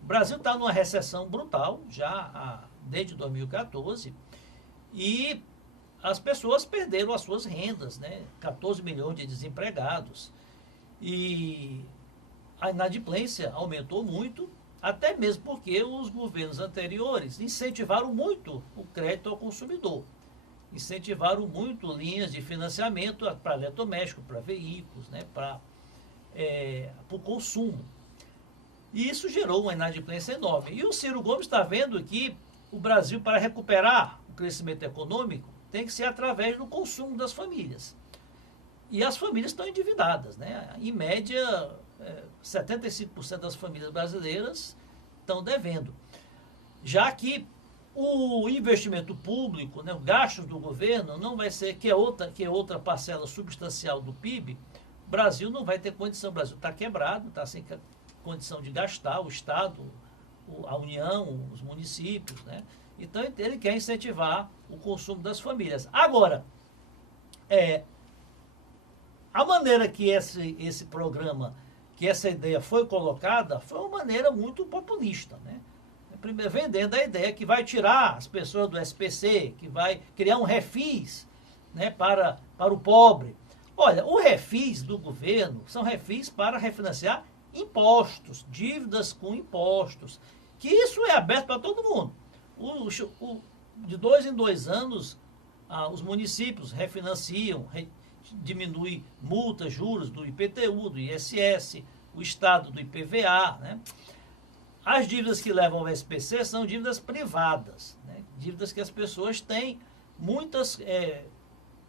Brasil está numa recessão brutal, já desde 2014, e as pessoas perderam as suas rendas, né? 14 milhões de desempregados. E a inadimplência aumentou muito, até mesmo porque os governos anteriores incentivaram muito o crédito ao consumidor. Incentivaram muito linhas de financiamento para eletrodoméstico, para veículos, né? Para o consumo. E isso gerou uma inadimplência enorme. E o Ciro Gomes está vendo que o Brasil, para recuperar o crescimento econômico, tem que ser através do consumo das famílias. E as famílias estão endividadas, né? Em média, 75% das famílias brasileiras estão devendo. Já que o investimento público, né, o gasto do governo, não vai ser, que é outra parcela substancial do PIB, o Brasil não vai ter condição. O Brasil está quebrado, está sem condição de gastar, o Estado, a União, os municípios, né? Então ele quer incentivar o consumo das famílias. Agora, a maneira que esse programa, que essa ideia foi colocada, foi uma maneira muito populista, né? Primeiro, vendendo a ideia que vai tirar as pessoas do SPC, que vai criar um refis, né, para o pobre. Olha, o refis do governo são refis para refinanciar impostos, dívidas com impostos, que isso é aberto para todo mundo. De 2 em 2 anos, os municípios refinanciam, diminui multas, juros do IPTU, do ISS, o Estado do IPVA, né? As dívidas que levam ao SPC são dívidas privadas, né? Dívidas que as pessoas têm, muitas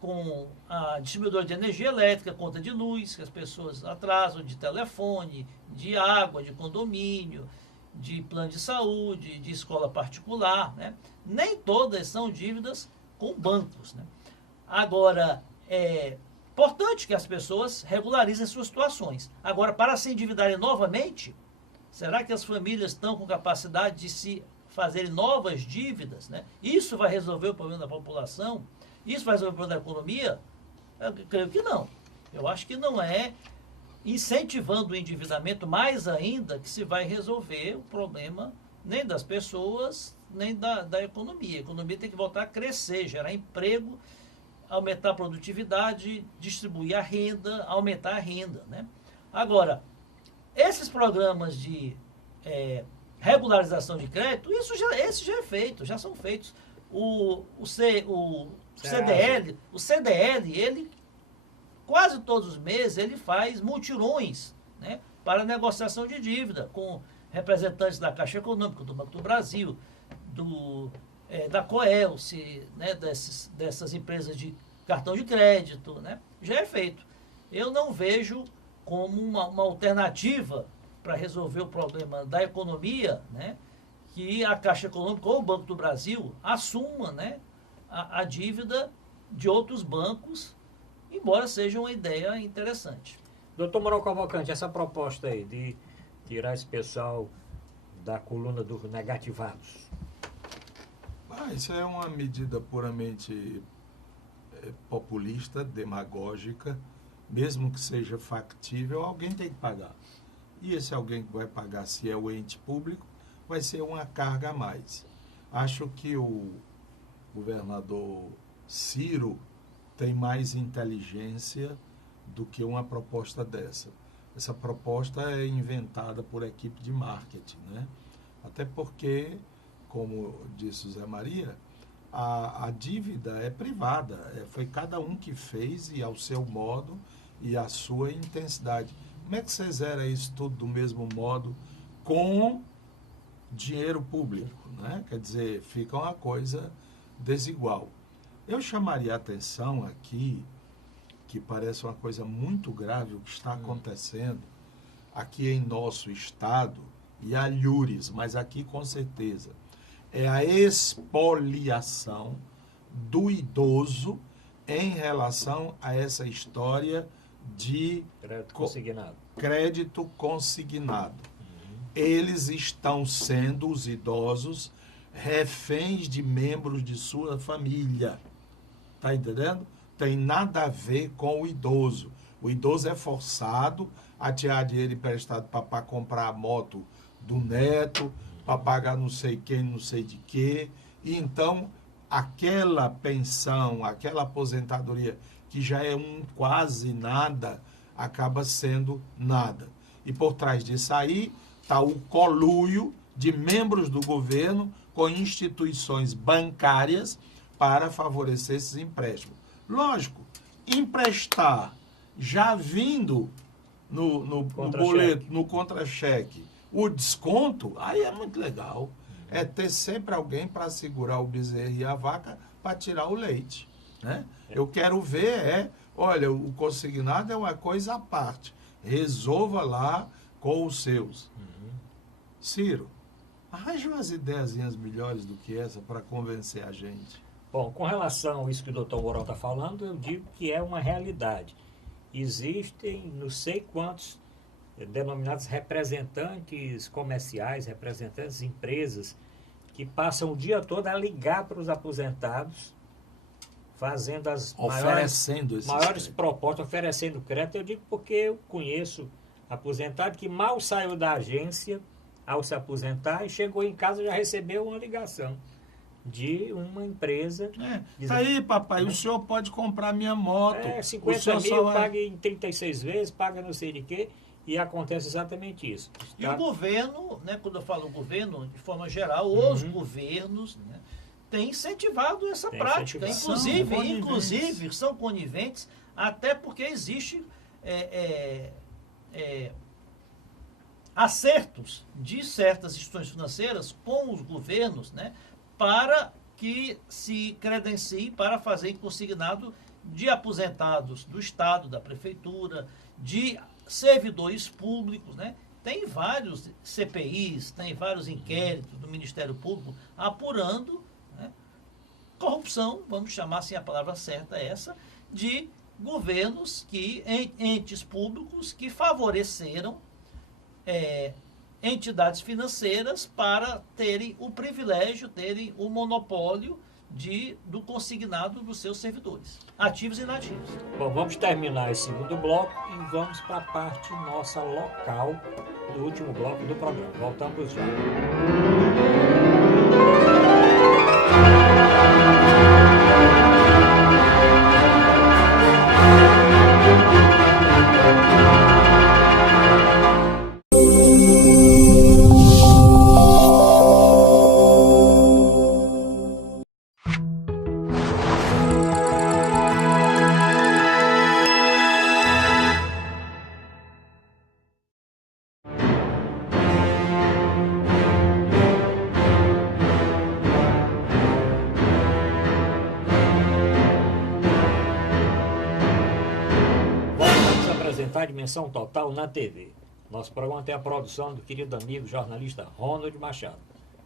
com a distribuidora de energia elétrica, conta de luz, que as pessoas atrasam, de telefone, de água, de condomínio, de plano de saúde, de escola particular, né? Nem todas são dívidas com bancos, né? Agora, é importante que as pessoas regularizem suas situações. Agora, para se endividarem novamente, será que as famílias estão com capacidade de se fazerem novas dívidas, né? Isso vai resolver o problema da população? Isso vai resolver o problema da economia? Eu creio que não. Eu acho que não é incentivando o endividamento mais ainda que se vai resolver o problema nem das pessoas, nem da economia. A economia tem que voltar a crescer, gerar emprego, aumentar a produtividade, distribuir a renda, aumentar a renda, né? Agora, esses programas de regularização de crédito, esses já é feito, já são feitos. O CDL, ele quase todos os meses ele faz mutirões, né, para negociação de dívida com representantes da Caixa Econômica, do Banco do Brasil, da Coelce, né, dessas empresas de cartão de crédito, né, já é feito. Eu não vejo como uma alternativa para resolver o problema da economia, né, que a Caixa Econômica ou o Banco do Brasil assuma, né, a dívida de outros bancos, embora seja uma ideia interessante. Doutor Manuel Cavalcante, essa proposta aí de tirar esse pessoal da coluna dos negativados. Isso é uma medida puramente populista, demagógica. Mesmo que seja factível, alguém tem que pagar. E esse alguém que vai pagar, se é o ente público, vai ser uma carga a mais. Acho que o governador Ciro tem mais inteligência do que uma proposta dessa. Essa proposta é inventada por equipe de marketing, né? Até porque, como disse o Zé Maria, a dívida é privada, foi cada um que fez e ao seu modo e a sua intensidade. Como é que você zera isso tudo do mesmo modo com dinheiro público, né? Quer dizer, fica uma coisa desigual. Eu chamaria a atenção aqui, que parece uma coisa muito grave o que está acontecendo aqui em nosso estado, e alhures, mas aqui com certeza, é a expoliação do idoso em relação a essa história de crédito consignado. Eles estão sendo, os idosos, reféns de membros de sua família. Tá entendendo? Tem nada a ver com o idoso. O idoso é forçado a tirar dinheiro emprestado para comprar a moto do neto, para pagar não sei quem, não sei de quê. E então, aquela pensão, aquela aposentadoria, que já é quase nada, acaba sendo nada. E por trás disso aí está o conluio de membros do governo com instituições bancárias para favorecer esses empréstimos. Lógico, emprestar já vindo no boleto, no contra-cheque, o desconto, aí é muito legal. É ter sempre alguém para segurar o bezerro e a vaca para tirar o leite, né? Eu quero ver olha, o consignado é uma coisa à parte. Resolva lá com os seus. Ciro, arranja umas ideiazinhas melhores do que essa para convencer a gente. Bom, com relação a isso que o doutor Mourão está falando, eu digo que é uma realidade. Existem não sei quantos denominados representantes comerciais, representantes de empresas, que passam o dia todo a ligar para os aposentados, fazendo as Oferecendo maiores propostas, oferecendo crédito. Eu digo porque eu conheço aposentado que mal saiu da agência ao se aposentar e chegou em casa e já recebeu uma ligação de uma empresa. Tá aí, papai, o senhor pode comprar minha moto. 50 mil, paga em 36 vezes, paga não sei de quê, e acontece exatamente isso. E o governo, né, quando eu falo governo, de forma geral, os governos, né, têm incentivado essa prática. Inclusive, são coniventes, até porque existe acertos de certas instituições financeiras com os governos, né, para que se credenciem para fazer consignado de aposentados do Estado, da Prefeitura, de servidores públicos, né? Tem vários CPIs, tem vários inquéritos do Ministério Público apurando, né, corrupção, vamos chamar assim a palavra certa essa, de governos entes públicos que favoreceram entidades financeiras para terem o privilégio, terem o monopólio do consignado dos seus servidores, ativos e inativos. Bom, vamos terminar esse segundo bloco e vamos para a parte nossa local do último bloco do programa. Voltamos já. A Dimensão Total na TV. Nosso programa tem a produção do querido amigo jornalista Ronald Machado.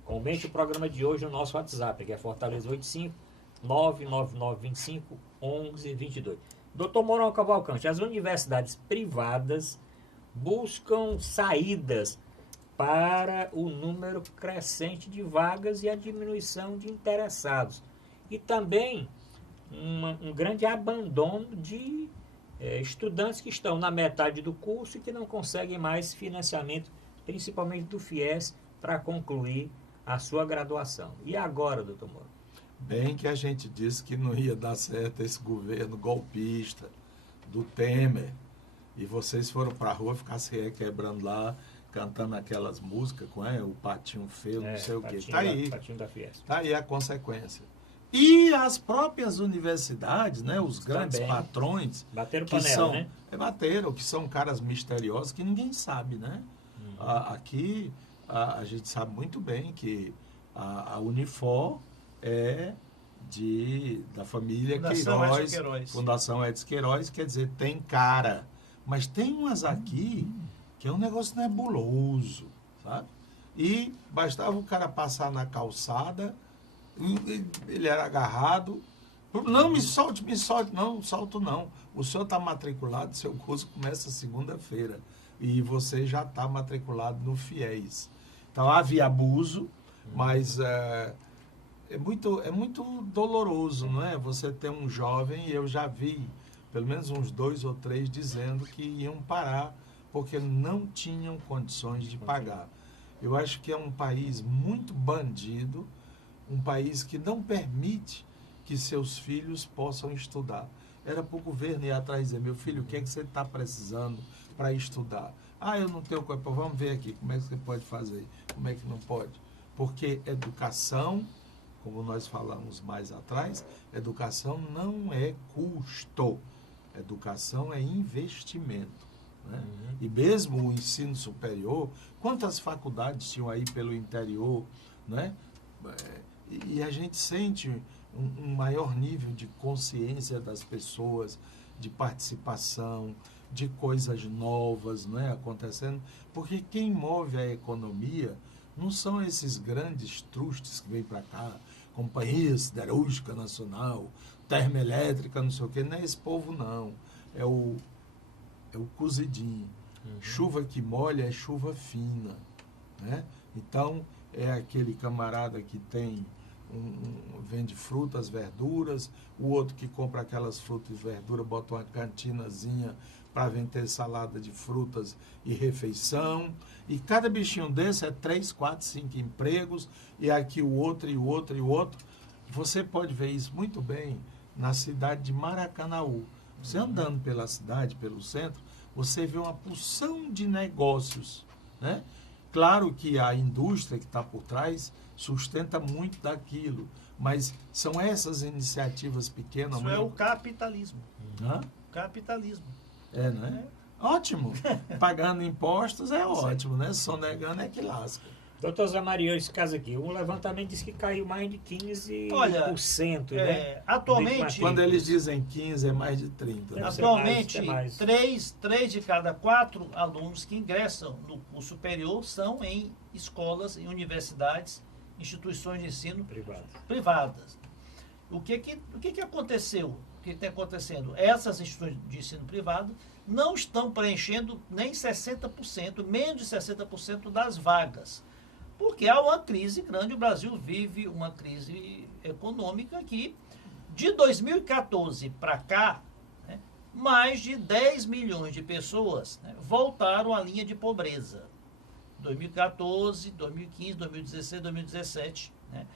Comente o programa de hoje no nosso WhatsApp, que é Fortaleza 85 99925 1122. Doutor Mourão Cavalcante, as universidades privadas buscam saídas para o número crescente de vagas e a diminuição de interessados. E também um grande abandono de estudantes que estão na metade do curso e que não conseguem mais financiamento, principalmente do FIES, para concluir a sua graduação. E agora, doutor Mourão? Bem que a gente disse que não ia dar certo esse governo golpista do Temer. E vocês foram para a rua ficar se requebrando lá, cantando aquelas músicas com o Patinho Feio, não sei o quê. Tá aí. Patinho da Fiesp. Tá aí a consequência. E as próprias universidades, né, os grandes também patrões... Bateram que panela, são, né? Bateram, que são caras misteriosos que ninguém sabe, né? Aqui a gente sabe muito bem que a Unifor é da família Queiroz, Fundação Edson Queiroz, quer dizer, tem cara. Mas tem umas aqui que é um negócio nebuloso, sabe? E bastava o cara passar na calçada, ele era agarrado. Não, me solte, não solto não. O senhor está matriculado, seu curso começa segunda-feira e você já está matriculado no FIES. Então havia abuso, mas é muito doloroso, não é? Você ter um jovem, e eu já vi pelo menos uns 2 ou 3 dizendo que iam parar porque não tinham condições de pagar. Eu acho que é um país muito bandido, um país que não permite que seus filhos possam estudar. Era para o governo ir atrás e dizer, meu filho, o que é que você está precisando para estudar? Eu não tenho coisa, vamos ver aqui como é que você pode fazer, como é que não pode. Porque educação, como nós falamos mais atrás, educação não é custo, educação é investimento. Né? E mesmo o ensino superior, quantas faculdades tinham aí pelo interior, né? E a gente sente um maior nível de consciência das pessoas, de participação, de coisas novas, né, acontecendo, porque quem move a economia não são esses grandes trustes que vêm para cá, Companhia Siderúrgica Nacional, Termoelétrica, não sei o quê, não é esse povo não, é o cozidinho. Chuva que molha é chuva fina, né? Então, é aquele camarada que tem vende frutas, verduras, o outro que compra aquelas frutas e verduras, bota uma cantinazinha para vender salada de frutas e refeição, e cada bichinho desse é 3, 4, 5 empregos, e aqui o outro, e o outro, e o outro. Você pode ver isso muito bem na cidade de Maracanaú. Você andando pela cidade, pelo centro, você vê uma porção de negócios, né? Claro que a indústria que está por trás sustenta muito daquilo, mas são essas iniciativas pequenas. Isso é o capitalismo. Hã? Capitalismo. É, né? Ótimo. Pagando impostos é ótimo, né? Sonegando é que lasca. Doutor Zé Maria, esse caso aqui, um levantamento disse que caiu mais de 15%, Olha, né? atualmente, Quando eles dizem 15, é mais de 30. Né? Deve ser atualmente mais. 3 de cada 4 alunos que ingressam no curso superior são em escolas, em universidades, instituições de ensino privadas. O que aconteceu? O que está acontecendo? Essas instituições de ensino privado não estão preenchendo nem 60%, menos de 60% das vagas. Porque há uma crise grande, o Brasil vive uma crise econômica que, de 2014 para cá, né, mais de 10 milhões de pessoas, né, voltaram à linha de pobreza. 2014, 2015, 2016, 2017. Né?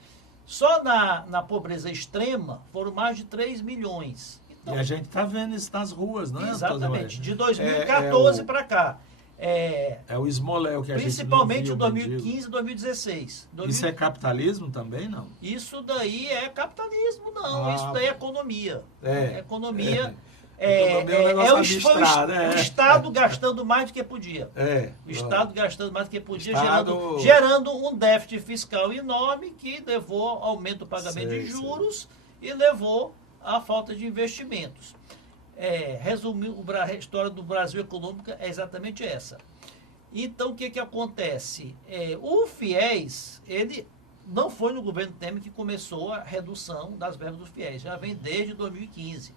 Só na pobreza extrema foram mais de 3 milhões. Então, e a gente está vendo isso nas ruas, não é? Exatamente, de 2014 para cá. É o esmoléu que a gente principalmente em não viu, 2015 e 2016. Isso é capitalismo também, não? Isso daí é capitalismo, não. Isso daí é economia. Economia o Estado gastando mais do que podia. O Estado gastando mais do que podia, gerando um déficit fiscal enorme que levou ao aumento do pagamento de juros e levou à falta de investimentos. Resumindo, a história do Brasil econômica é exatamente essa. Então, o que acontece? O FIES, ele não foi no governo Temer que começou a redução das verbas do FIES, já vem desde 2015.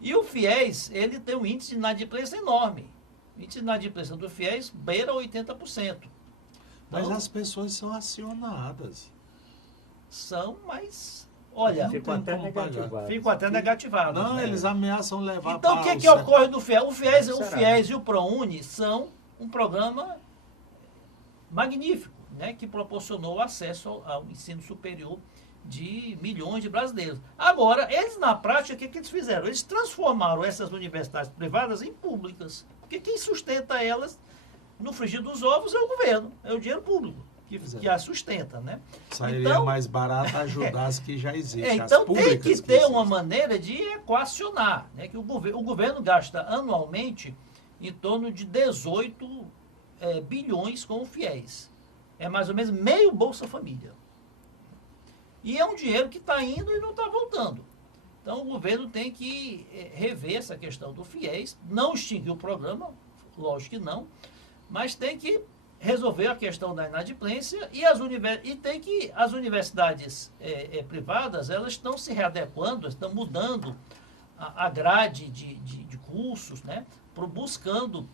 E o FIES, ele tem um índice de inadimplência enorme. O índice de inadimplência do FIES beira 80%. Mas as pessoas são acionadas. São, mas... Olha, ficam até negativados. Não, né? Eles ameaçam levar então, o que ocorre no FIES? O FIES e o ProUni são um programa magnífico, né, que proporcionou acesso ao ensino superior de milhões de brasileiros. Agora, eles na prática, o que eles fizeram? Eles transformaram essas universidades privadas em públicas. Porque quem sustenta elas no frigir dos ovos é o governo, é o dinheiro público que as sustenta, né? Sairia mais barato ajudar as que já existem. Então tem que ter uma maneira de equacionar, né? Que o governo gasta anualmente em torno de 18 bilhões com o FIES. É mais ou menos meio Bolsa Família. E é um dinheiro que está indo e não está voltando. Então o governo tem que rever essa questão do FIES, não extinguir o programa, lógico que não, mas tem que resolver a questão da inadimplência e as universidades privadas, elas estão se readequando, estão mudando a grade de cursos, né, buscando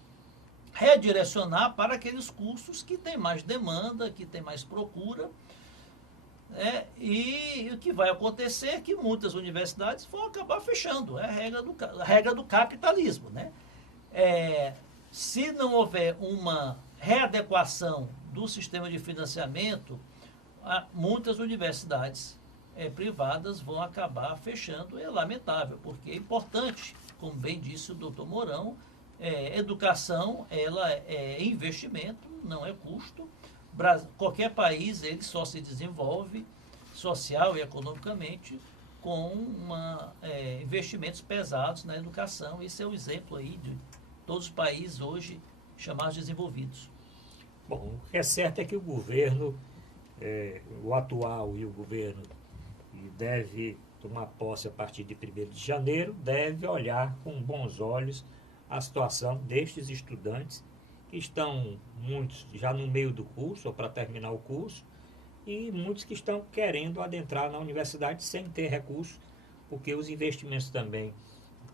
redirecionar para aqueles cursos que têm mais demanda, que têm mais procura. E o que vai acontecer é que muitas universidades vão acabar fechando. É a regra do capitalismo. Né? Se não houver uma readequação do sistema de financiamento, muitas universidades privadas vão acabar fechando. É lamentável, porque é importante, como bem disse o doutor Mourão, educação ela é investimento, não é custo. Qualquer país ele só se desenvolve social e economicamente com investimentos pesados na educação. Esse é o exemplo aí de todos os países hoje chamados desenvolvidos. Bom, o que é certo é que o governo, o atual e o governo, deve tomar posse a partir de 1º de janeiro, deve olhar com bons olhos a situação destes estudantes que estão, muitos já no meio do curso ou para terminar o curso, e muitos que estão querendo adentrar na universidade sem ter recursos, porque os investimentos também,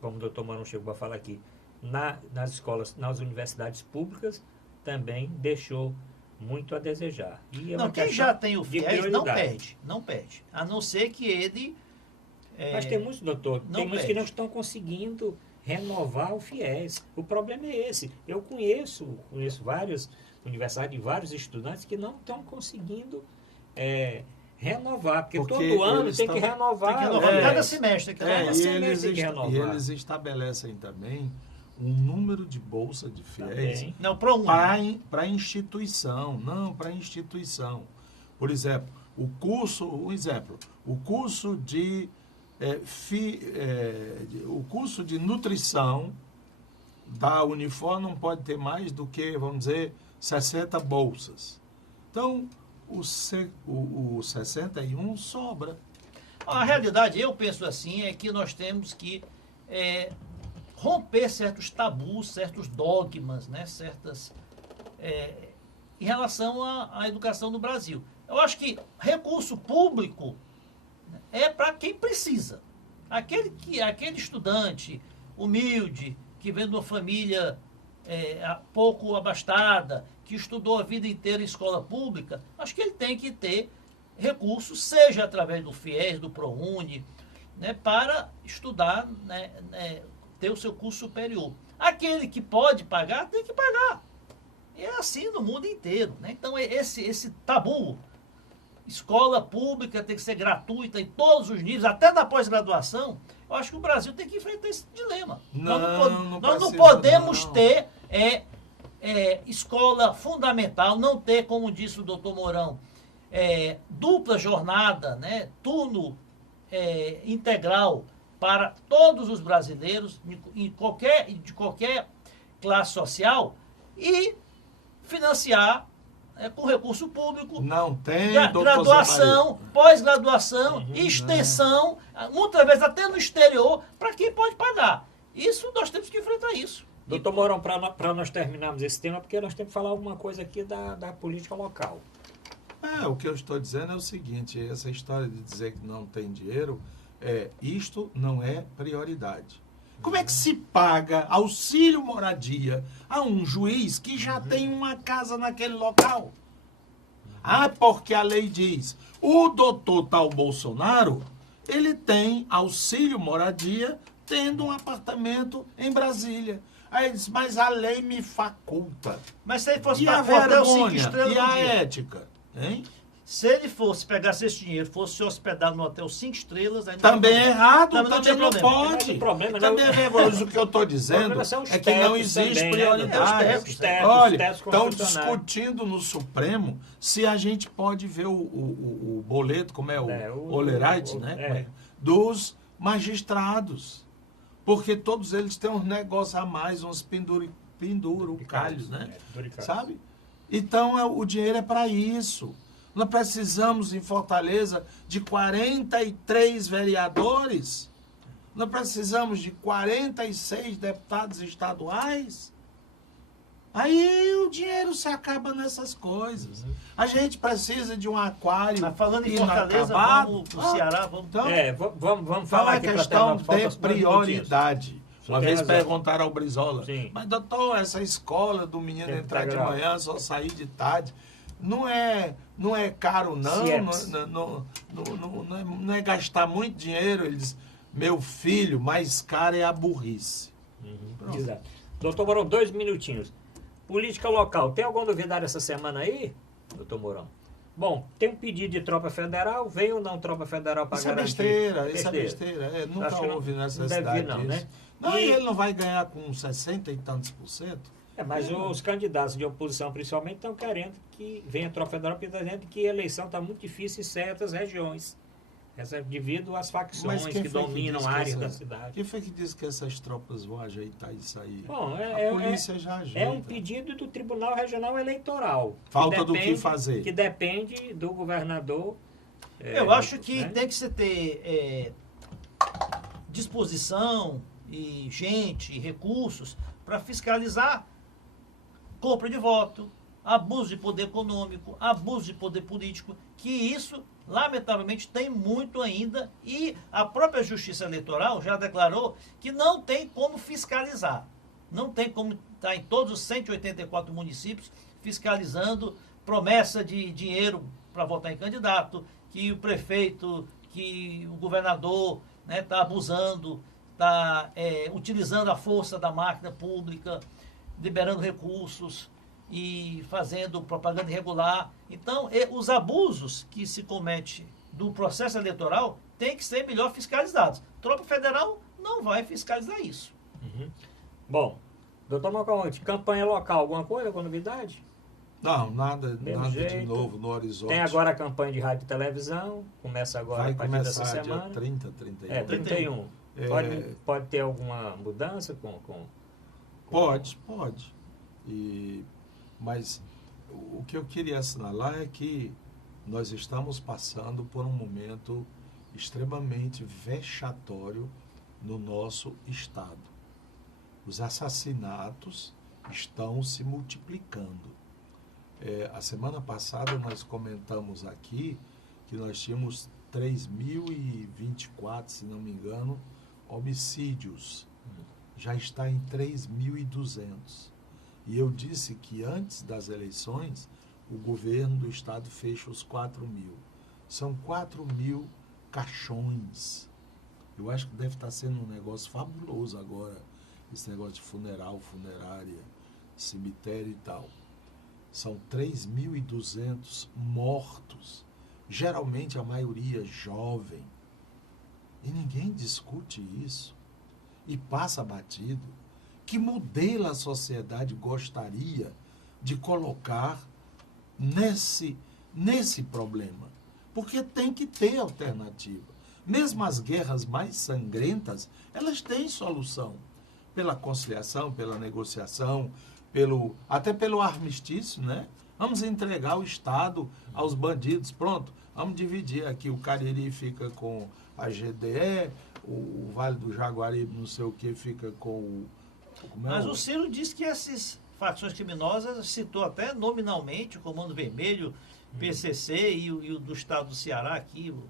como o doutor Mourão chegou a falar aqui, nas escolas, nas universidades públicas, também deixou muito a desejar. E não, quem já tem o FIES não perde. A não ser que ele... Mas tem muitos, doutor, tem muitos que não estão conseguindo renovar o FIES. O problema é esse. Eu conheço várias universidades e vários estudantes que não estão conseguindo renovar, porque todo ano tem que renovar. Tem que renovar cada semestre. E eles estabelecem também um número de bolsa de FIES para instituição. Não, para instituição. Por exemplo, o curso de nutrição da Unifor não pode ter mais do que, vamos dizer, 60 bolsas. Então, o 61 sobra. A realidade, eu penso assim, é que nós temos que romper certos tabus, certos dogmas, né, em relação à educação no Brasil. Eu acho que recurso público é para quem precisa. Aquele estudante humilde, que vem de uma família pouco abastada, que estudou a vida inteira em escola pública, acho que ele tem que ter recursos, seja através do FIES, do ProUni, né, para estudar, né, ter o seu curso superior. Aquele que pode pagar, tem que pagar. E é assim no mundo inteiro. Né? Então, esse tabu, escola pública tem que ser gratuita em todos os níveis, até da pós-graduação, eu acho que o Brasil tem que enfrentar esse dilema. Nós não podemos ter escola fundamental, não ter, como disse o doutor Mourão, dupla jornada, né, turno integral para todos os brasileiros, de qualquer classe social, e financiar com recurso público, não tem graduação, pós-graduação, extensão, muitas vezes até no exterior, para quem pode pagar. Isso, nós temos que enfrentar isso. Doutor Mourão, para nós terminarmos esse tema, porque nós temos que falar alguma coisa aqui da política local. O que eu estou dizendo é o seguinte, essa história de dizer que não tem dinheiro, isto não é prioridade. Como é que se paga auxílio moradia a um juiz que já tem uma casa naquele local? Porque a lei diz, o doutor tal Bolsonaro, ele tem auxílio moradia tendo um apartamento em Brasília. Aí ele diz, mas a lei me faculta. Mas se ele fosse para a hotel 5 estrelas e a ética? Hein? Se ele pegasse esse dinheiro, fosse se hospedar no hotel 5 estrelas... Aí também é errado, também não pode. Também é vergonhoso. O que eu estou dizendo é que não existe também, prioridade. Olha, estão discutindo no Supremo se a gente pode ver o boleto, como é o Olerite, né? Dos magistrados. Porque todos eles têm uns negócios a mais, uns penduricalhos, né? Sabe? Então, o dinheiro é para isso. Nós precisamos, em Fortaleza, de 43 vereadores. Nós precisamos de 46 deputados estaduais. Aí o dinheiro se acaba nessas coisas. A gente precisa de um aquário. Mas falando em Fortaleza, vamos para o Ceará. Vamos falar aqui. É questão de prioridade. Uma vez perguntaram ao Brizola, mas doutor, essa escola do menino entrar de manhã, só sair de tarde... Não é caro, não é gastar muito dinheiro. Ele diz, meu filho, mais caro é a burrice. Exato. Doutor Mourão, 2 minutinhos. Política local, tem alguma novidade essa semana aí, doutor Mourão? Bom, tem um pedido de tropa federal, veio ou não tropa federal para garantir? Isso é besteira. Nunca houve necessidade disso. Né? E ele não vai ganhar com 60 e tantos %? Mas os candidatos de oposição, principalmente, estão querendo que venha a tropa federal, porque está dizendo que a eleição está muito difícil em certas regiões, devido às facções que dominam áreas da cidade. Quem foi que disse que essas tropas vão ajeitar isso aí? Bom, a polícia já ajeita. É um pedido do Tribunal Regional Eleitoral. Falta do que fazer. Que depende do governador. Eu acho que tem que se ter disposição e gente, e recursos para fiscalizar compra de voto, abuso de poder econômico, abuso de poder político, que isso, lamentavelmente, tem muito ainda, e a própria Justiça Eleitoral já declarou que não tem como fiscalizar. Não tem como estar em todos os 184 municípios fiscalizando promessa de dinheiro para votar em candidato, que o prefeito, que o governador está abusando, está utilizando a força da máquina pública, liberando recursos e fazendo propaganda irregular. Então, os abusos que se comete do processo eleitoral têm que ser melhor fiscalizados. Tropa Federal não vai fiscalizar isso. Uhum. Bom, doutor Macalonte, campanha local, alguma coisa, alguma novidade? Não, nada jeito. de novo no horizonte. Tem agora a campanha de rádio e televisão, começa agora a partir dessa dia semana. 30, 31. 31. Pode ter alguma mudança com... Pode. Mas o que eu queria assinalar é que nós estamos passando por um momento extremamente vexatório no nosso Estado. Os assassinatos estão se multiplicando. A semana passada nós comentamos aqui que nós tínhamos 3.024, se não me engano, homicídios. Já está em 3.200. E eu disse que antes das eleições, o governo do Estado fecha os 4.000. São 4.000 caixões. Eu acho que deve estar sendo um negócio fabuloso agora, esse negócio de funeral, funerária, cemitério e tal. São 3.200 mortos, geralmente a maioria jovem. E ninguém discute isso. E passa batido. Que modelo a sociedade gostaria de colocar nesse problema? Porque tem que ter alternativa. Mesmo as guerras mais sangrentas, elas têm solução. Pela conciliação, pela negociação, até pelo armistício, né? Vamos entregar o Estado aos bandidos, pronto. Vamos dividir aqui, o Cariri fica com a GDE, o Vale do Jaguaribe, não sei o que, fica com Mas o Ciro disse que essas facções criminosas, citou até nominalmente o Comando Vermelho, PCC e o do Estado do Ceará aqui, o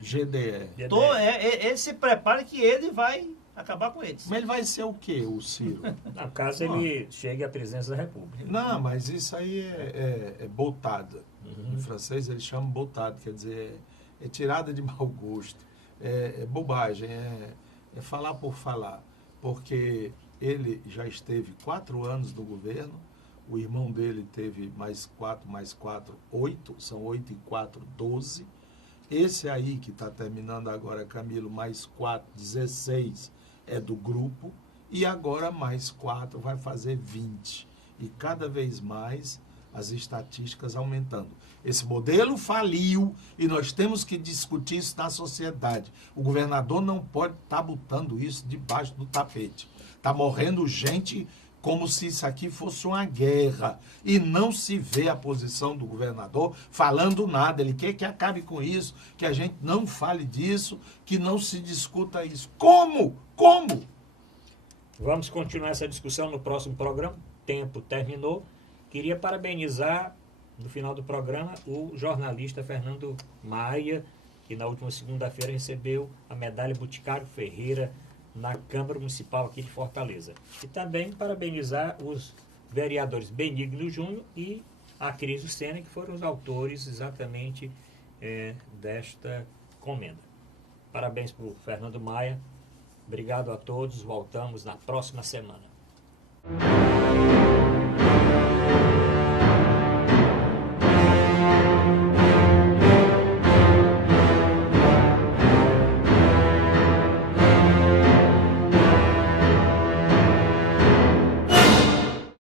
GDE. Ele se prepara que ele vai acabar com eles. Mas ele vai ser o quê, o Ciro? No caso, ele chegue à presidência da República. Não, mas isso aí é botada. Em francês eles chamam botada, quer dizer, é tirada de mau gosto. É bobagem, é falar por falar. Porque ele já esteve 4 anos no governo, o irmão dele teve mais 4, 8, são 8 e 4, 12. Esse aí que está terminando agora, Camilo, mais 4, 16, é do grupo, e agora mais 4 vai fazer 20. E cada vez mais as estatísticas aumentando. Esse modelo faliu e nós temos que discutir isso na sociedade. O governador não pode estar botando isso debaixo do tapete. Está morrendo gente como se isso aqui fosse uma guerra. E não se vê a posição do governador falando nada. Ele quer que acabe com isso, que a gente não fale disso, que não se discuta isso. Como? Vamos continuar essa discussão no próximo programa. O tempo terminou. Queria parabenizar, no final do programa, o jornalista Fernando Maia, que na última segunda-feira recebeu a medalha Boticário Ferreira na Câmara Municipal aqui de Fortaleza. E também parabenizar os vereadores Benigno Júnior e a Cris Lucena, que foram os autores exatamente desta comenda. Parabéns para o Fernando Maia. Obrigado a todos. Voltamos na próxima semana.